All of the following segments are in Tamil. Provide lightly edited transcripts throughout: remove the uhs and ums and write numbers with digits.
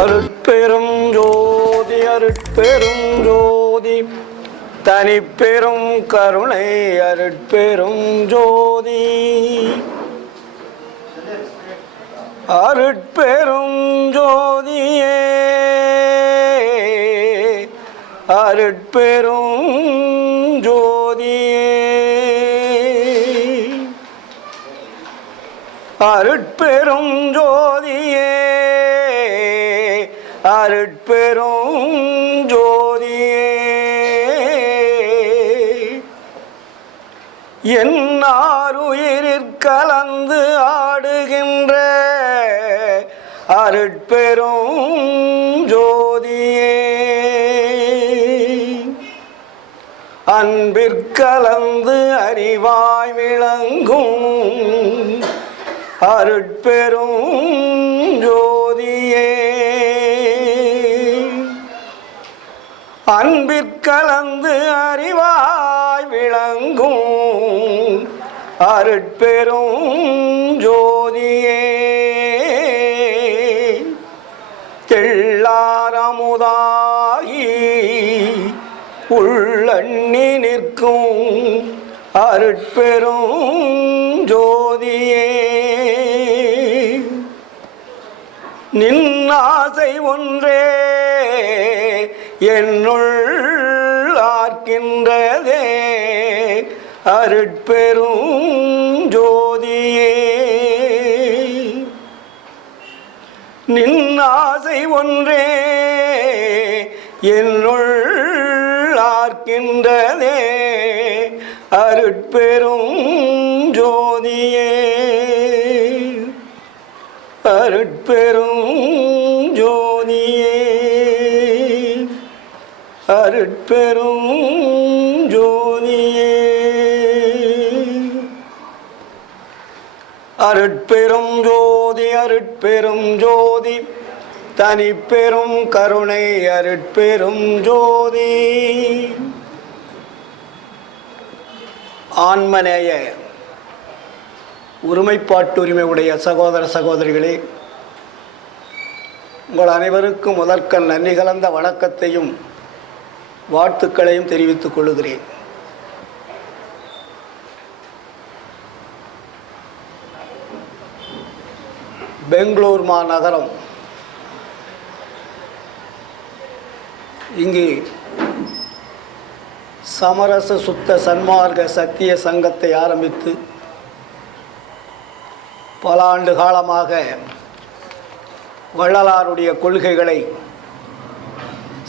அருட்பெரும் ஜோதி அருட்பெரும் ஜோதி தனிப்பெரும் கருணை அருட்பெரும் ஜோதி அருட்பெரும் ஜோதியே அருட்பெரும் ஜோதியே அருட்பெரும் ஜோதியே அருட்பெரும் ஜோதியே என்னாருயிரிற் கலந்து ஆடுகின்ற அருட்பெரும் ஜோதியே அன்பிற்கலந்து அறிவாய் விளங்கும் அருட்பெரும் ஜோதியே அன்பிற்கலந்து அறிவாய் விளங்கும் அருட்பெரும் ஜோதியே தெள்ளாரமுதாகி உள்ளண்ணி நிற்கும் அருட்பெரும் ஜோதியே நின்னாசை ஒன்றே என்னுள் ஆர்க்கின்றதே அருட்பெரும் ஜோதியே நின்னாசை ஒன்றே என்னுள் ஆர்க்கின்றதே அருட்பெரும் ஜோதியே அருட்பெரும் ஜோதியே அருட்பெரும் ஜோதியே அருட்பெரும் ஜோதி அருட்பெரும் ஜோதி தனிப்பெரும் கருணை அருட்பெரும் ஜோதி. ஆன்மநேய ஒருமைப்பாட்டுரிமை உடைய சகோதர சகோதரிகளே, உங்கள் அனைவருக்கும் முதற்கண் நன்றி கலந்த வணக்கத்தையும் வாழ்த்துக்களையும் தெரிவித்துக் கொள்கிறேன். பெங்களூர் மாநகரம் இங்கே சமரச சுத்த சன்மார்க்க சத்திய சங்கத்தை ஆரம்பித்து பல ஆண்டு காலமாக வள்ளலாருடைய கொள்கைகளை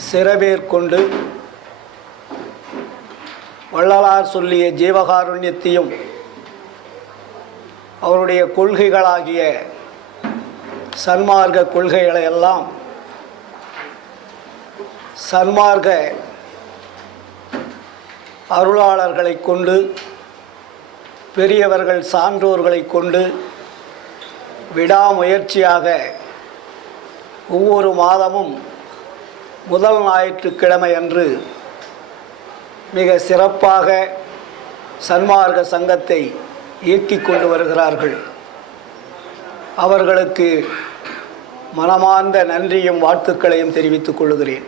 சிறமேற்கொண்டு வள்ளலார் சொல்லிய ஜீவகாருண்யத்தையும் அவருடைய கொள்கைகளாகிய சன்மார்க்க கொள்கைகளை எல்லாம் சன்மார்க்க அருளாளர்களை கொண்டு பெரியவர்கள் சான்றோர்களை கொண்டு விடாமுயற்சியாக ஒவ்வொரு மாதமும் முதல் ஞாயிற்றுக்கிழமை அன்று மிக சிறப்பாக சன்மார்க்க சங்கத்தை இயக்கிக் கொண்டு வருகிறார்கள். அவர்களுக்கு மனமார்ந்த நன்றியும் வாழ்த்துக்களையும் தெரிவித்துக் கொள்கிறேன்.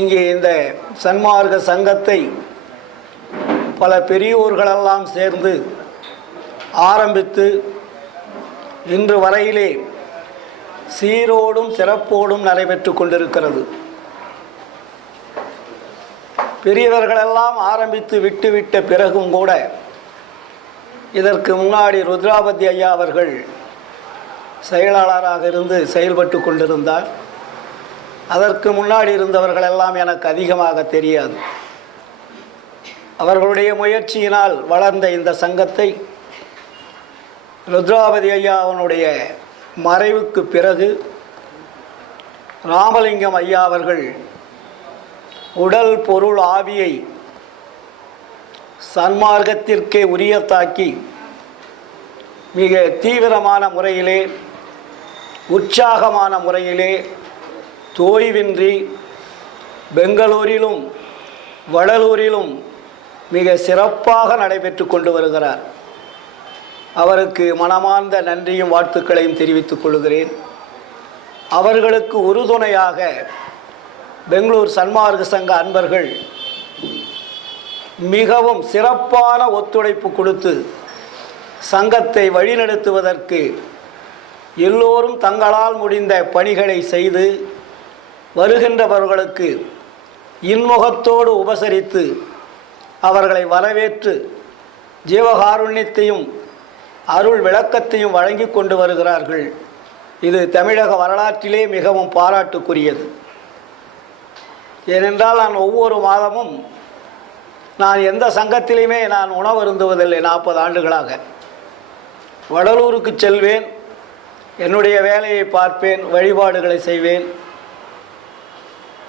இங்கே இந்த சன்மார்க்க சங்கத்தை பல பெரியோர்களெல்லாம் சேர்ந்து ஆரம்பித்து இன்று வரையிலே சீரோடும் சிறப்போடும் நடைபெற்று கொண்டிருக்கிறது. பெரியவர்களெல்லாம் ஆரம்பித்து விட்டுவிட்ட பிறகும் கூட இதற்கு முன்னாடி ருத்ராபதி ஐயா அவர்கள் செயலாளராக இருந்து செயல்பட்டு கொண்டிருந்தார். அதற்கு முன்னாடி இருந்தவர்களெல்லாம் எனக்கு அதிகமாக தெரியாது. அவர்களுடைய முயற்சியினால் வளர்ந்த இந்த சங்கத்தை ருத்ராபதி ஐயா அவனுடைய மறைவுக்கு பிறகு ராமலிங்கம் ஐயா அவர்கள் உடல் பொருள் ஆவியை சன்மார்க்கத்திற்கே உரியத்தாக்கி மிக தீவிரமான முறையிலே உற்சாகமான முறையிலே தோய்வின்றி பெங்களூரிலும் வடலூரிலும் மிக சிறப்பாக நடைபெற்று கொண்டு வருகிறார். அவருக்கு மனமார்ந்த நன்றியும் வாழ்த்துக்களையும் தெரிவித்துக் கொள்கிறேன். அவர்களுக்கு உறுதுணையாக பெங்களூர் சன்மார்க்க சங்க அன்பர்கள் மிகவும் சிறப்பான ஒத்துழைப்பு கொடுத்து சங்கத்தை வழிநடத்துவதற்கு எல்லோரும் தங்களால் முடிந்த பணிகளை செய்து வருகின்றவர்களுக்கு இன்முகத்தோடு உபசரித்து அவர்களை வரவேற்று ஜீவகாருண்யத்தையும் அருள் விளக்கத்தையும் வழங்கி கொண்டு வருகிறார்கள். இது தமிழக வரலாற்றிலே மிகவும் பாராட்டுக்குரியது. ஏனென்றால் நான் ஒவ்வொரு மாதமும் நான் எந்த சங்கத்திலையுமே நான் உணவு அருந்துவதில்லை. 40 ஆண்டுகளாக வடலூருக்கு செல்வேன், என்னுடைய வேலையை பார்ப்பேன், வழிபாடுகளை செய்வேன்,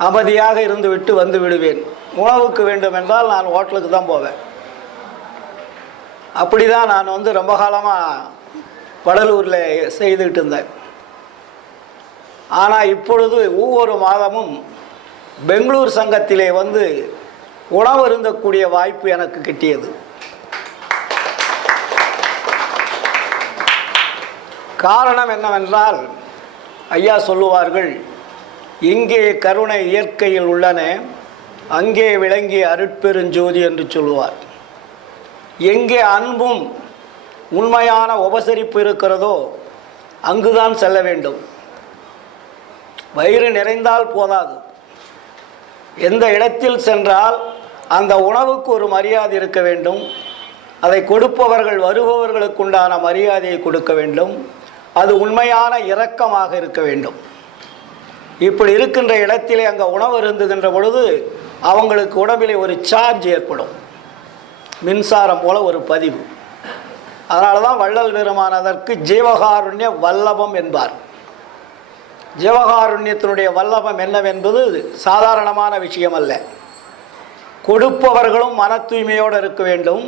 அமைதியாக இருந்துவிட்டு வந்து விடுவேன். உணவுக்கு வேண்டும் என்றால் நான் ஹோட்டலுக்கு தான் போவேன். அப்படி தான் நான் ரொம்ப காலமாக வடலூரில் செய்துக்கிட்டு இருந்தேன். ஆனால் இப்பொழுது ஒவ்வொரு மாதமும் பெங்களூர் சங்கத்திலே உணவு அருந்தக்கூடிய வாய்ப்பு எனக்கு கிட்டியது. காரணம் என்னவென்றால், ஐயா சொல்லுவார்கள், எங்கே கருணை இயற்கையில் உள்ளன அங்கே விளங்கிய அருட்பெருஞ்சோதி என்று சொல்லுவார். எங்கே அன்பும் உண்மையான உபசரிப்பு இருக்கிறதோ அங்குதான் செல்ல வேண்டும். வயிறு நிறைந்தால் போதாது. எந்த இடத்தில் சென்றால் அந்த உணவுக்கு ஒரு மரியாதை இருக்க வேண்டும். அதை கொடுப்பவர்கள் வருபவர்களுக்குண்டான மரியாதையை கொடுக்க வேண்டும். அது உண்மையான இரக்கமாக இருக்க வேண்டும். இப்படி இருக்கின்ற இடத்திலே அங்கே உணவு அருந்துகின்ற பொழுது அவங்களுக்கு உடம்பிலே ஒரு சார்ஜ் ஏற்படும், மின்சாரம் போல ஒரு பதிவு. அதனால தான் வள்ளல் பெருமான் அதற்கு ஜீவகாருண்ய வல்லபம் என்பார். ஜீவகாருண்யத்தினுடைய வல்லபம் என்னவென்பது சாதாரணமான விஷயம் அல்ல. கொடுப்பவர்களும் மன தூய்மையோடு இருக்க வேண்டும்,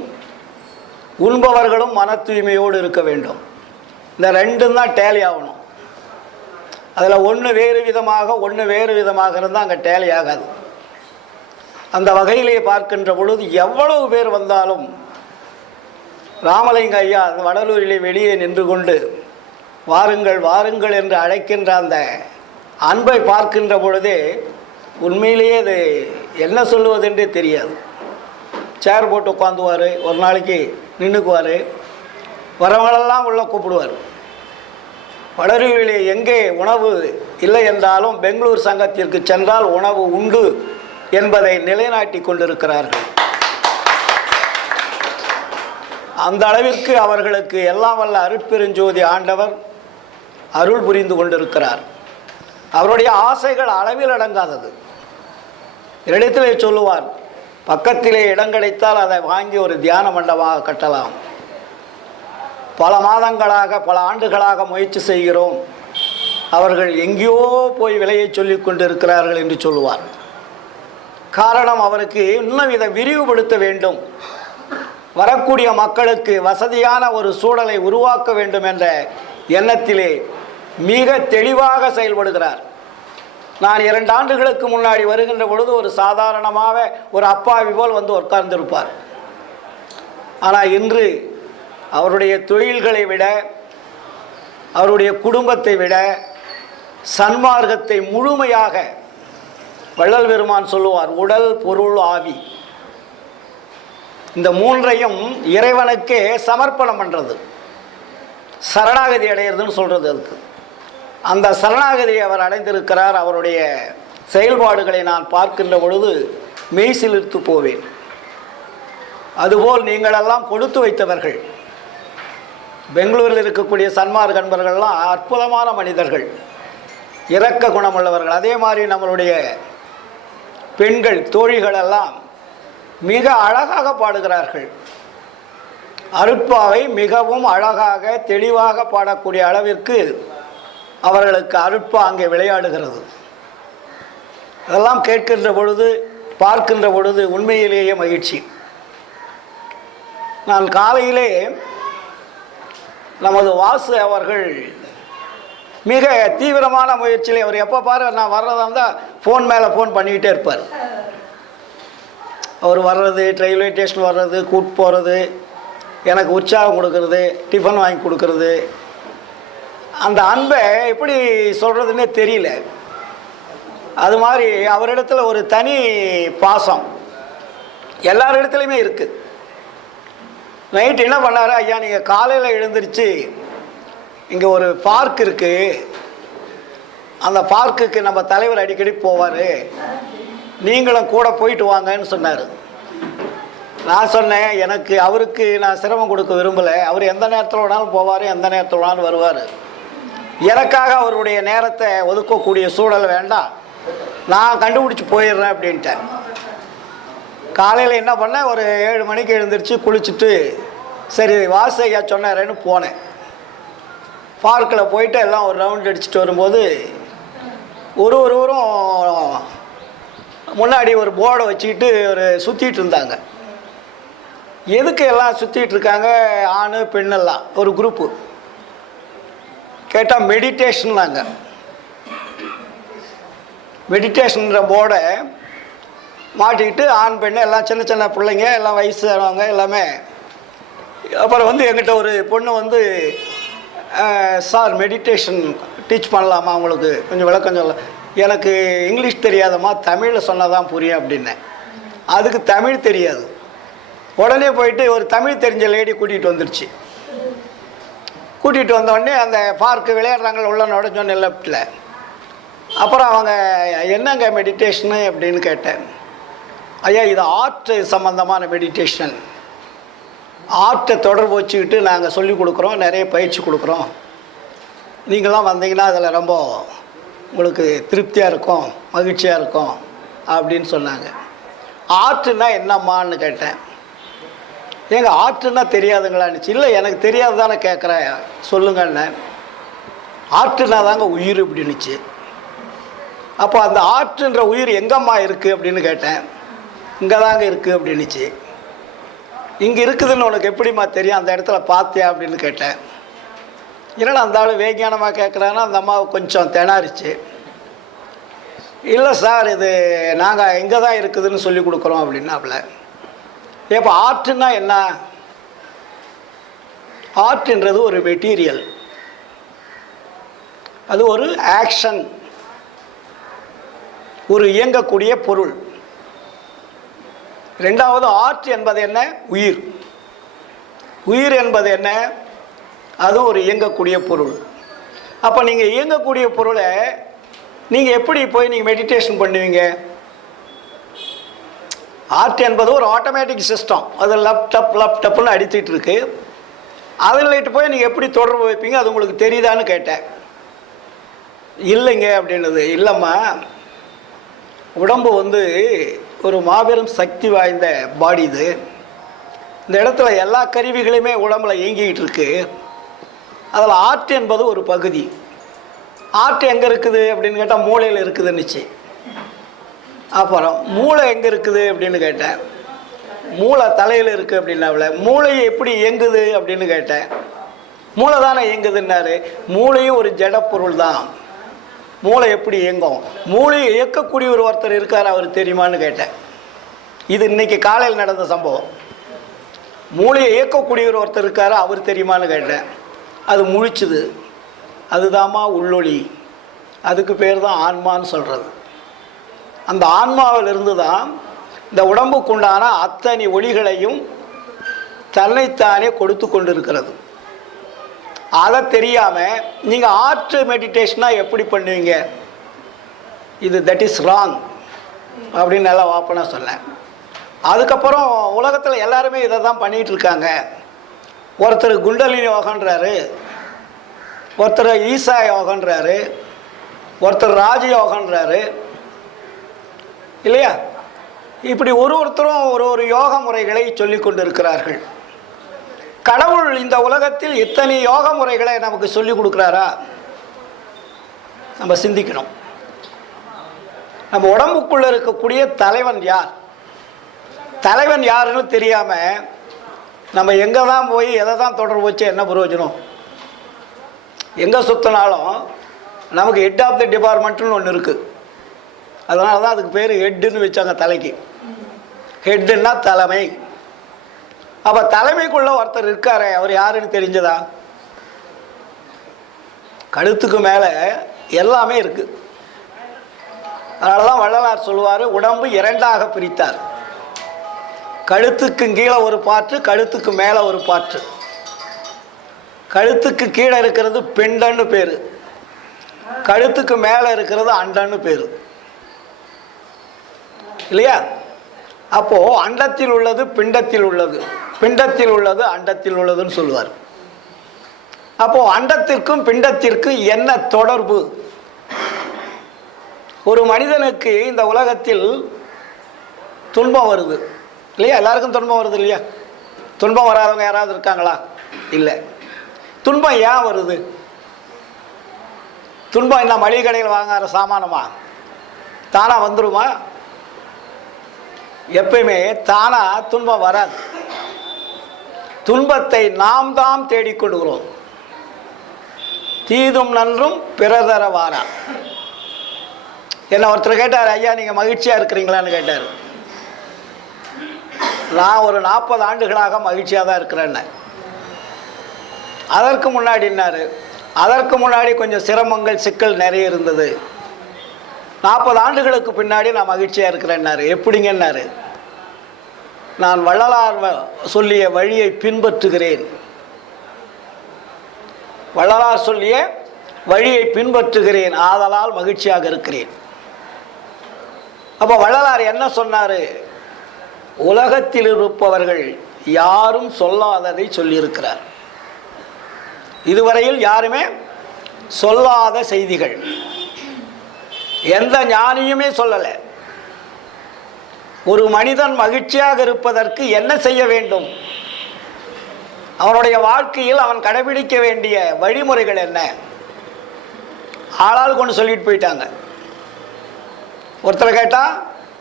உண்பவர்களும் மன தூய்மையோடு இருக்க வேண்டும். இந்த ரெண்டும் தான் டேலி ஆகணும். அதில் ஒன்று வேறு விதமாக இருந்தால் அங்கே டேலி ஆகாது. அந்த வகையிலே பார்க்கின்ற பொழுது எவ்வளவு பேர் வந்தாலும் ராமலிங்க ஐயா வடலூரிலே வெளியே நின்று கொண்டு வாருங்கள் வாருங்கள் என்று அழைக்கின்ற அந்த அன்பை பார்க்கின்ற பொழுதே உண்மையிலேயே அது என்ன சொல்லுவதென்றே தெரியாது. சேர் போட்டு உட்காந்துவார், ஒரு நாளைக்கு நின்றுக்குவார், வரவங்களெல்லாம் உள்ளே கூப்பிடுவார். வடலூரிலே எங்கே உணவு இல்லை என்றாலும் பெங்களூர் சங்கத்திற்கு சென்றால் உணவு உண்டு என்பதை நிலைநாட்டி கொண்டிருக்கிறார்கள். அந்த அளவிற்கு அவர்களுக்கு எல்லாம் வல்ல அருட்பெருஞ்சோதி ஆண்டவர் அருள் புரிந்து கொண்டிருக்கிறார். அவருடைய ஆசைகள் அளவில் அடங்காதது. இடத்திலே சொல்லுவார், பக்கத்திலே இடம் கிடைத்தால் அதை வாங்கி ஒரு தியான மண்டபமாக கட்டலாம். பல மாதங்களாக பல ஆண்டுகளாக முயற்சி செய்கிறோம், அவர்கள் எங்கேயோ போய் விலையை சொல்லி கொண்டிருக்கிறார்கள் என்று சொல்லுவார். காரணம், அவருக்கு இன்னும் இதை விரிவுபடுத்த வேண்டும், வரக்கூடிய மக்களுக்கு வசதியான ஒரு சூழலை உருவாக்க வேண்டும் என்ற எண்ணத்திலே மிக தெளிவாக செயல்படுகிறார். நான் 2 ஆண்டுகளுக்கு முன்னாடி வருகின்ற பொழுது ஒரு சாதாரணமாக ஒரு அப்பாவி போல் உட்கார்ந்திருப்பார். ஆனால் இன்று அவருடைய தொழில்களை விட, அவருடைய குடும்பத்தை விட சன்மார்க்கத்தை முழுமையாக, வள்ளல் பெருமான் சொல்லுவார், உடல் பொருள் ஆவி இந்த 3ஐயும் இறைவனுக்கே சமர்ப்பணம் பண்ணுறது, சரணாகதி அடையிறதுன்னு சொல்கிறது. அதுக்கு அந்த சரணாகதியை அவர் அடைந்திருக்கிறார். அவருடைய செயல்பாடுகளை நான் பார்க்கின்ற பொழுது மெய்சிலிர்த்து போவேன். அதுபோல் நீங்களெல்லாம் கொடுத்து வைத்தவர்கள். பெங்களூரில் இருக்கக்கூடிய சன்மார்க்க அன்பர்கள்லாம் அற்புதமான மனிதர்கள், இரக்க குணமுள்ளவர்கள். அதே மாதிரி நம்மளுடைய பெண்கள் தோழிகளெல்லாம் மிக அழகாக பாடுகிறார்கள். அருட்பாவை மிகவும் அழகாக தெளிவாக பாடக்கூடிய அளவிற்கு அவர்களுக்கு அருட்பா அங்கே விளையாடுகிறது. அதெல்லாம் கேட்கின்ற பொழுது, பார்க்கின்ற பொழுது உண்மையிலேயே மகிழ்ச்சி. நான் காலையிலே நமது வாசு அவர்கள் மிக தீவிரமான முயற்சியில், அவர் எப்போ பாரு நான் வர்றதா இருந்தால் ஃபோன் மேலே ஃபோன் பண்ணிக்கிட்டே இருப்பார். அவர் வர்றது, ரயில்வே ஸ்டேஷன் வர்றது, கூட்டு போகிறது, எனக்கு உற்சாகம் கொடுக்கறது, டிஃபன் வாங்கி கொடுக்கறது, அந்த அன்பை எப்படி சொல்கிறதுன்னே தெரியல. அது மாதிரி அவரிடத்துல ஒரு தனி பாசம் எல்லாரிடத்துலையுமே இருக்குது. நைட்டு என்ன பண்ணார், ஐயா நீங்கள் காலையில் எழுந்திரிச்சு இங்கே ஒரு பார்க் இருக்குது, அந்த பார்க்குக்கு நம்ம தலைவர் அடிக்கடி போவார், நீங்களும் கூட போயிட்டு வாங்கன்னு சொன்னார். நான் சொன்னேன், எனக்கு அவருக்கு நான் சிரமம் கொடுக்க விரும்பலை. அவர் எந்த நேரத்தில் வேணாலும் போவார், எந்த நேரத்தில் வேணாலும் வருவார். எனக்காக அவருடைய நேரத்தை ஒதுக்கக்கூடிய சூழல் வேண்டாம், நான் கண்டுபிடிச்சி போயிடுறேன் அப்படின்ட்டேன். காலையில் என்ன பண்ணேன், ஒரு 7 மணிக்கு எழுந்திரிச்சு குளிச்சுட்டு சரி வாசையா சொன்னாரேன்னு போனேன். பார்க்கில் போயிட்டு எல்லாம் ஒரு ரவுண்ட் அடிச்சுட்டு வரும்போது ஒருவரும் முன்னாடி ஒரு போர்டை வச்சுக்கிட்டு ஒரு சுற்றிட்டு இருந்தாங்க. எதுக்கு எல்லாம் சுற்றிட்டு இருக்காங்க, ஆண் பெண்ணெல்லாம் ஒரு குரூப்பு. கேட்டால் மெடிடேஷன்னாங்க. மெடிடேஷன்ற போர்டை மாட்டிக்கிட்டு ஆண் பெண்ணு எல்லாம் சின்ன சின்ன பிள்ளைங்க எல்லாம் வயசானவங்க எல்லாமே. அப்புறம் வந்து எங்கிட்ட ஒரு பொண்ணு வந்து, சார் மெடிடேஷன் டீச் பண்ணலாமா, உங்களுக்கு கொஞ்சம் விளக்கம் சொல்ல. எனக்கு இங்கிலீஷ் தெரியாதம்மா, தமிழில் சொன்னால் தான் புரியும் அப்படின்னேன். அதுக்கு தமிழ் தெரியாது. உடனே போயிட்டு ஒரு தமிழ் தெரிஞ்ச லேடி கூட்டிகிட்டு வந்துடுச்சு. கூட்டிகிட்டு வந்தோடனே அந்த பார்க்கு விளையாடுறாங்கள உள்ள நுழைஞ்சோன்னு லெஃப்டில். அப்புறம் அவங்க என்னங்க மெடிடேஷனு அப்படின்னு கேட்டேன். ஐயா இது ஆர்ட் சம்மந்தமான மெடிடேஷன், ஆர்ட்டை தொடர்பு வச்சுக்கிட்டு நாங்கள் சொல்லிக் கொடுக்குறோம், நிறைய பயிற்சி கொடுக்குறோம். நீங்களாம் வந்தீங்கன்னா அதில் ரொம்ப உங்களுக்கு திருப்தியாக இருக்கும், மகிழ்ச்சியாக இருக்கும் அப்படின்னு சொன்னாங்க. ஆர்ட்டுன்னா என்னம்மான்னு கேட்டேன். ஏங்க ஆர்ட்டுன்னா தெரியாதுங்களான்னுச்சு. இல்லை எனக்கு தெரியாது தானே கேட்குறேன், சொல்லுங்கன்னு. ஆர்ட்டுனா தாங்க உயிர் அப்படின்னுச்சு. அப்போ அந்த ஆர்ட்டுன்ற உயிர் எங்கம்மா இருக்குது அப்படின்னு கேட்டேன். இங்கே தாங்க இருக்குது அப்படின்னுச்சு. இங்கே இருக்குதுன்னு உனக்கு எப்படிம்மா தெரியும், அந்த இடத்துல பார்த்தியா அப்படின்னு கேட்டேன். என்னடா அந்த ஆள் வேகியானமாக கேட்குறான்னா அந்த அம்மாவை கொஞ்சம் திணறிச்சு. இல்லை சார் இது நாங்கள் இங்கே தான் இருக்குதுன்னு சொல்லி கொடுக்குறோம் அப்படின்னாப்புல. இப்போ ஆர்ட்டுன்னா என்ன, ஆர்ட்ன்றது ஒரு மெட்டீரியல், அது ஒரு ஆக்ஷன், ஒரு இயங்கக்கூடிய பொருள். ரெண்டாவது ஆர்ட் என்பது என்ன, உயிர். உயிர் என்பது என்ன, அது ஒரு இயங்கக்கூடிய பொருள். அப்போ நீங்கள் இயங்கக்கூடிய பொருளை நீங்கள் எப்படி போய் நீங்கள் மெடிடேஷன் பண்ணுவீங்க? ஆர்ட் என்பது ஒரு ஆட்டோமேட்டிக் சிஸ்டம், அது லேப்டாப்னு அடித்துட்டு இருக்கு. அதில் போய் நீங்கள் எப்படி தொடர்பு வைப்பீங்க, அது உங்களுக்கு தெரியுதான்னு கேட்டேன். இல்லைங்க அப்படின்னது. இல்லைம்மா, உடம்பு வந்து ஒரு மாபெரும் சக்தி வாய்ந்த பாடி. இது இந்த இடத்துல எல்லா கருவிகளையுமே உடம்புல இயங்கிக்கிட்டு இருக்கு. அதில் ஆர்ட் என்பது ஒரு பகுதி. ஆர்ட் எங்கே இருக்குது அப்படின்னு கேட்டால் மூளையில் இருக்குதுன்னுச்சு. அப்புறம் மூளை எங்கே இருக்குது அப்படின்னு கேட்டேன். மூளை தலையில் இருக்குது அப்படின்னாவில் மூளையை எப்படி இயங்குது அப்படின்னு கேட்டேன். மூளை தானே இயங்குதுன்னாரு. மூளையும் ஒரு ஜடப்பொருள் தான். மூளை எப்படி இயங்கும், மூளையை இயக்கக்கூடிய ஒருத்தர் இருக்கார், அவர் தெரியுமான்னு கேட்டேன். இது இன்னைக்கு காலையில் நடந்த சம்பவம். மூளையை இயக்கக்கூடிய ஒருத்தர் இருக்கார், அவர் தெரியுமான்னு கேட்டேன். அது முழிச்சுது. அதுதாம்மா உள்ளொளி, அதுக்கு பேர் தான் ஆன்மான்னு சொல்கிறது. அந்த ஆன்மாவிலிருந்து தான் இந்த உடம்புக்குண்டான அத்தனை ஒளிகளையும் தன்னைத்தானே கொடுத்து கொண்டு இருக்கிறது. அதை தெரியாமல் நீங்கள் ஆர்ட் மெடிடேஷனாக எப்படி பண்ணுவீங்க? இது தட் இஸ் ராங் அப்படின்னு நல்லா வாப்பனாக சொன்னேன். அதுக்கப்புறம் உலகத்தில் எல்லாருமே இதை தான் பண்ணிகிட்டு இருக்காங்க. ஒருத்தர் குண்டலினி யோகன்றாரு, ஒருத்தர் ஈசா யோகன்றாரு, ஒருத்தர் ராஜயோகன்றாரு, இல்லையா? இப்படி ஒருத்தரும் ஒரு யோக முறைகளை சொல்லி கொண்டு இருக்கிறார்கள். கடவுள் இந்த உலகத்தில் இத்தனை யோக முறைகளை நமக்கு சொல்லி கொடுக்குறாரா? நம்ம சிந்திக்கணும். நம்ம உடம்புக்குள்ள இருக்கக்கூடிய தலைவன் யார், தலைவன் யாருன்னு தெரியாமல் நம்ம எங்கே தான் போய் எதை தான் தொடர்பு வச்சு என்ன பிரயோஜனம்? எங்கே சுற்றினாலும் நமக்கு ஹெட் ஆஃப் தி டிபார்ட்மெண்ட்டுன்னு ஒன்று இருக்குது. அதனால தான் அதுக்கு பேர் ஹெட்டுன்னு வச்சாங்க தலைக்கு. ஹெட்டுன்னா தலைமை. அப்போ தலைமைக்குள்ள ஒருத்தர் இருக்காரே, அவர் யாருன்னு தெரிஞ்சதா? கழுத்துக்கு மேலே எல்லாமே இருக்குது. அதனால தான் வள்ளலார் சொல்லுவார், உடம்பு இரண்டாக பிரித்தார். கழுத்துக்கு கீழே ஒரு பாற்று, கழுத்துக்கு மேலே ஒரு பாற்று. கழுத்துக்கு கீழே இருக்கிறது பிண்டன்னு பேர், கழுத்துக்கு மேலே இருக்கிறது அண்டன்னு பேர், இல்லையா? அப்போது அண்டத்தில் உள்ளது பிண்டத்தில் உள்ளது, பிண்டத்தில் உள்ளது அண்டத்தில் உள்ளதுன்னு சொல்லுவார். அப்போது அண்டத்திற்கும் பிண்டத்திற்கும் என்ன தொடர்பு? ஒரு மனிதனுக்கு இந்த உலகத்தில் துன்பம் வருது இல்லையா? எல்லாருக்கும் துன்பம் வருது இல்லையா? துன்பம் வராதவங்க யாராவது இருக்காங்களா? இல்லை. துன்பம் ஏன் வருது? துன்பம் என்ன மளிகை கடையில் வாங்குற சாமானமா? தானா வந்துருமா? எப்பயுமே தானா துன்பம் வராது. துன்பத்தை நாம் தான் தேடிக்கொள்கிறோம். தீதும் நன்றும் பிறதர வாரா. என்ன ஒருத்தர் கேட்டார், ஐயா நீங்கள் மகிழ்ச்சியாக இருக்கிறீங்களான்னு கேட்டார். நான் ஒரு 40 ஆண்டுகளாக மகிழ்ச்சியாக தான் இருக்கிறேன்னு. அதற்கு முன்னாடின்னாரு, அதற்கு முன்னாடி கொஞ்சம் சிரமங்கள் சிக்கல் நிறைய இருந்தது. 40 ஆண்டுகளுக்கு பின்னாடி நான் மகிழ்ச்சியாக இருக்கிறேன்னாரு. எப்படிங்கன்னாரு, நான் வள்ளலார் சொல்லிய வழியை பின்பற்றுகிறேன். வள்ளலார் சொல்லிய வழியை பின்பற்றுகிறேன், ஆதலால் மகிழ்ச்சியாக இருக்கிறேன். அப்போ வள்ளலார் என்ன சொன்னார்? உலகத்தில் இருப்பவர்கள் யாரும் சொல்லாததை சொல்லியிருக்கிறார். இதுவரையில் யாருமே சொல்லாத செய்திகள் எந்த ஞானியுமே சொல்லலை. ஒரு மனிதன் மகிழ்ச்சியாக இருப்பதற்கு என்ன செய்ய வேண்டும், அவனுடைய வாழ்க்கையில் அவன் கடைபிடிக்க வேண்டிய வழிமுறைகள் என்ன, ஆளால் கொண்டு சொல்லிட்டு போயிட்டாங்க. ஒருத்தர் கேட்டால்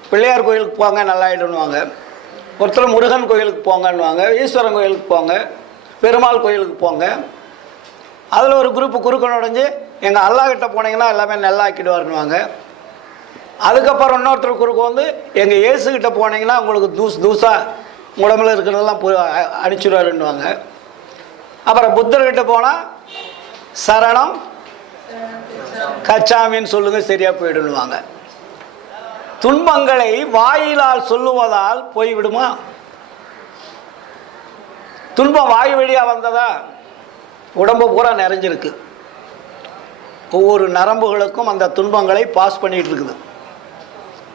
பிள்ளையார் கோயிலுக்கு போங்க நல்லாயிடுவாங்க, ஒருத்தர் முருகன் கோயிலுக்கு போங்கன்னுவாங்க, ஈஸ்வரன் கோயிலுக்கு போங்க, பெருமாள் கோயிலுக்கு போங்க. அதில் ஒரு குரூப்பு குறுக்க நுழைஞ்சு எங்கள் அல்லா கிட்ட போனீங்கன்னா எல்லாமே நல்லாக்கிடுவாருன்னுவாங்க. அதுக்கப்புறம் இன்னொருத்தர் குறுக்க வந்து எங்கள் இயேசுக்கிட்ட போனீங்கன்னா உங்களுக்கு தூசாக உடம்புல இருக்கிறதெல்லாம் அடிச்சுடுவாருன்னுவாங்க. அப்புறம் புத்தர்கிட்ட போனால் சரணம் கச்சாமின்னு சொல்லுங்கள் சரியாக போயிடுவாங்க. துன்பங்களை வாயிலால் சொல்லுவதால் போய்விடுமா? துன்பம் வாய் வழியாக வந்ததா? உடம்பு பூரா நிறைஞ்சிருக்கு. ஒவ்வொரு நரம்புகளுக்கும் அந்த துன்பங்களை பாஸ் பண்ணிட்டு இருக்குது.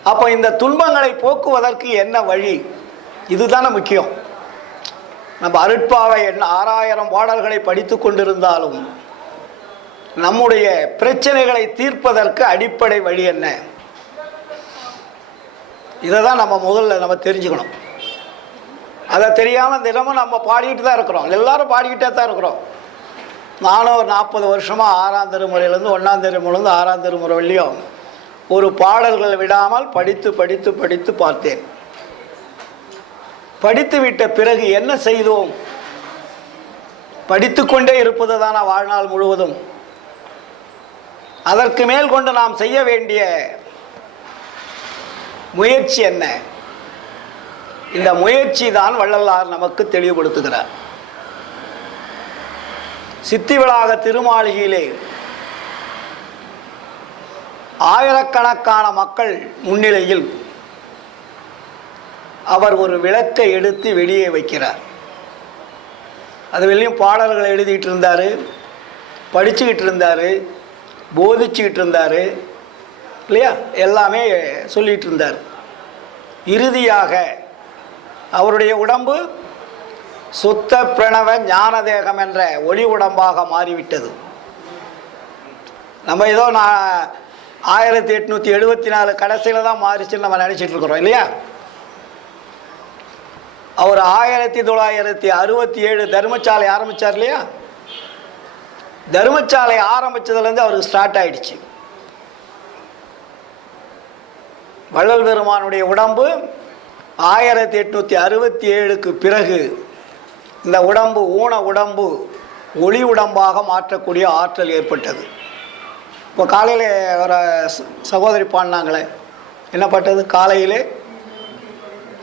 அப்போ இந்த துன்பங்களை போக்குவதற்கு என்ன வழி? இதுதானே முக்கியம். நம்ம அருட்பாவை 6000 பாடல்களை படித்து கொண்டிருந்தாலும் நம்முடைய பிரச்சனைகளை தீர்ப்பதற்கு அடிப்படை வழி என்ன? இதை தான் நம்ம முதல்ல தெரிஞ்சுக்கணும். அதை தெரியாமல் தினமும் நம்ம பாடிக்கிட்டு தான் இருக்கிறோம். எல்லாரும் பாடிக்கிட்டே தான் இருக்கிறோம். நானும் ஒரு 40 வருஷமாக 6ஆம் திருமுறையிலேருந்து 1ஆம் திருமுறையிலேருந்து 6ஆம் திருமுறை வரையும் ஒரு பாடல்கள் விடாமல் படித்து படித்து படித்து பார்த்தேன். படித்து விட்ட பிறகு என்ன செய்தோம்? படித்து கொண்டே இருப்பது தானே வாழ்நாள் முழுவதும். அதற்கு மேல் கொண்டு நாம் செய்ய வேண்டிய முயற்சி என்ன? இந்த முயற்சி தான் வள்ளலார் நமக்கு தெளிவுபடுத்துகிறார். சித்திவிளாக திருமாளிகையிலே ஆயிரக்கணக்கான மக்கள் முன்னிலையில் அவர் ஒரு விளக்கை எடுத்து வெளியே வைக்கிறார். அது வெளியும் பாடல்களை எழுதிட்டு இருந்தார், படிச்சுக்கிட்டு இருந்தார், போதிச்சுக்கிட்டு இருந்தார் இல்லையா? எல்லாமே சொல்லிகிட்டு இருந்தார். இறுதியாக அவருடைய உடம்பு சுத்த பிரணவ ஞான தேகம் என்ற ஒளி உடம்பாக மாறிவிட்டது. நம்ம ஏதோ 1874 கடைசியில் தான் மாறிச்சுன்னு நம்ம நினச்சிட்டு இருக்கிறோம் இல்லையா? அவர் 1967 தர்மசாலை ஆரம்பித்தார் இல்லையா? தர்மசாலை ஆரம்பித்ததுலேருந்து அவருக்கு ஸ்டார்ட் ஆகிடுச்சு. வள்ளல் பெருமானுடைய உடம்பு 1867க்கு பிறகு இந்த உடம்பு ஊன உடம்பு ஒளி உடம்பாக மாற்றக்கூடிய ஆற்றல் ஏற்பட்டது. இப்போ காலையில் ஒரு சகோதரி பாடினாங்களே, என்ன பாட்டது? காலையிலே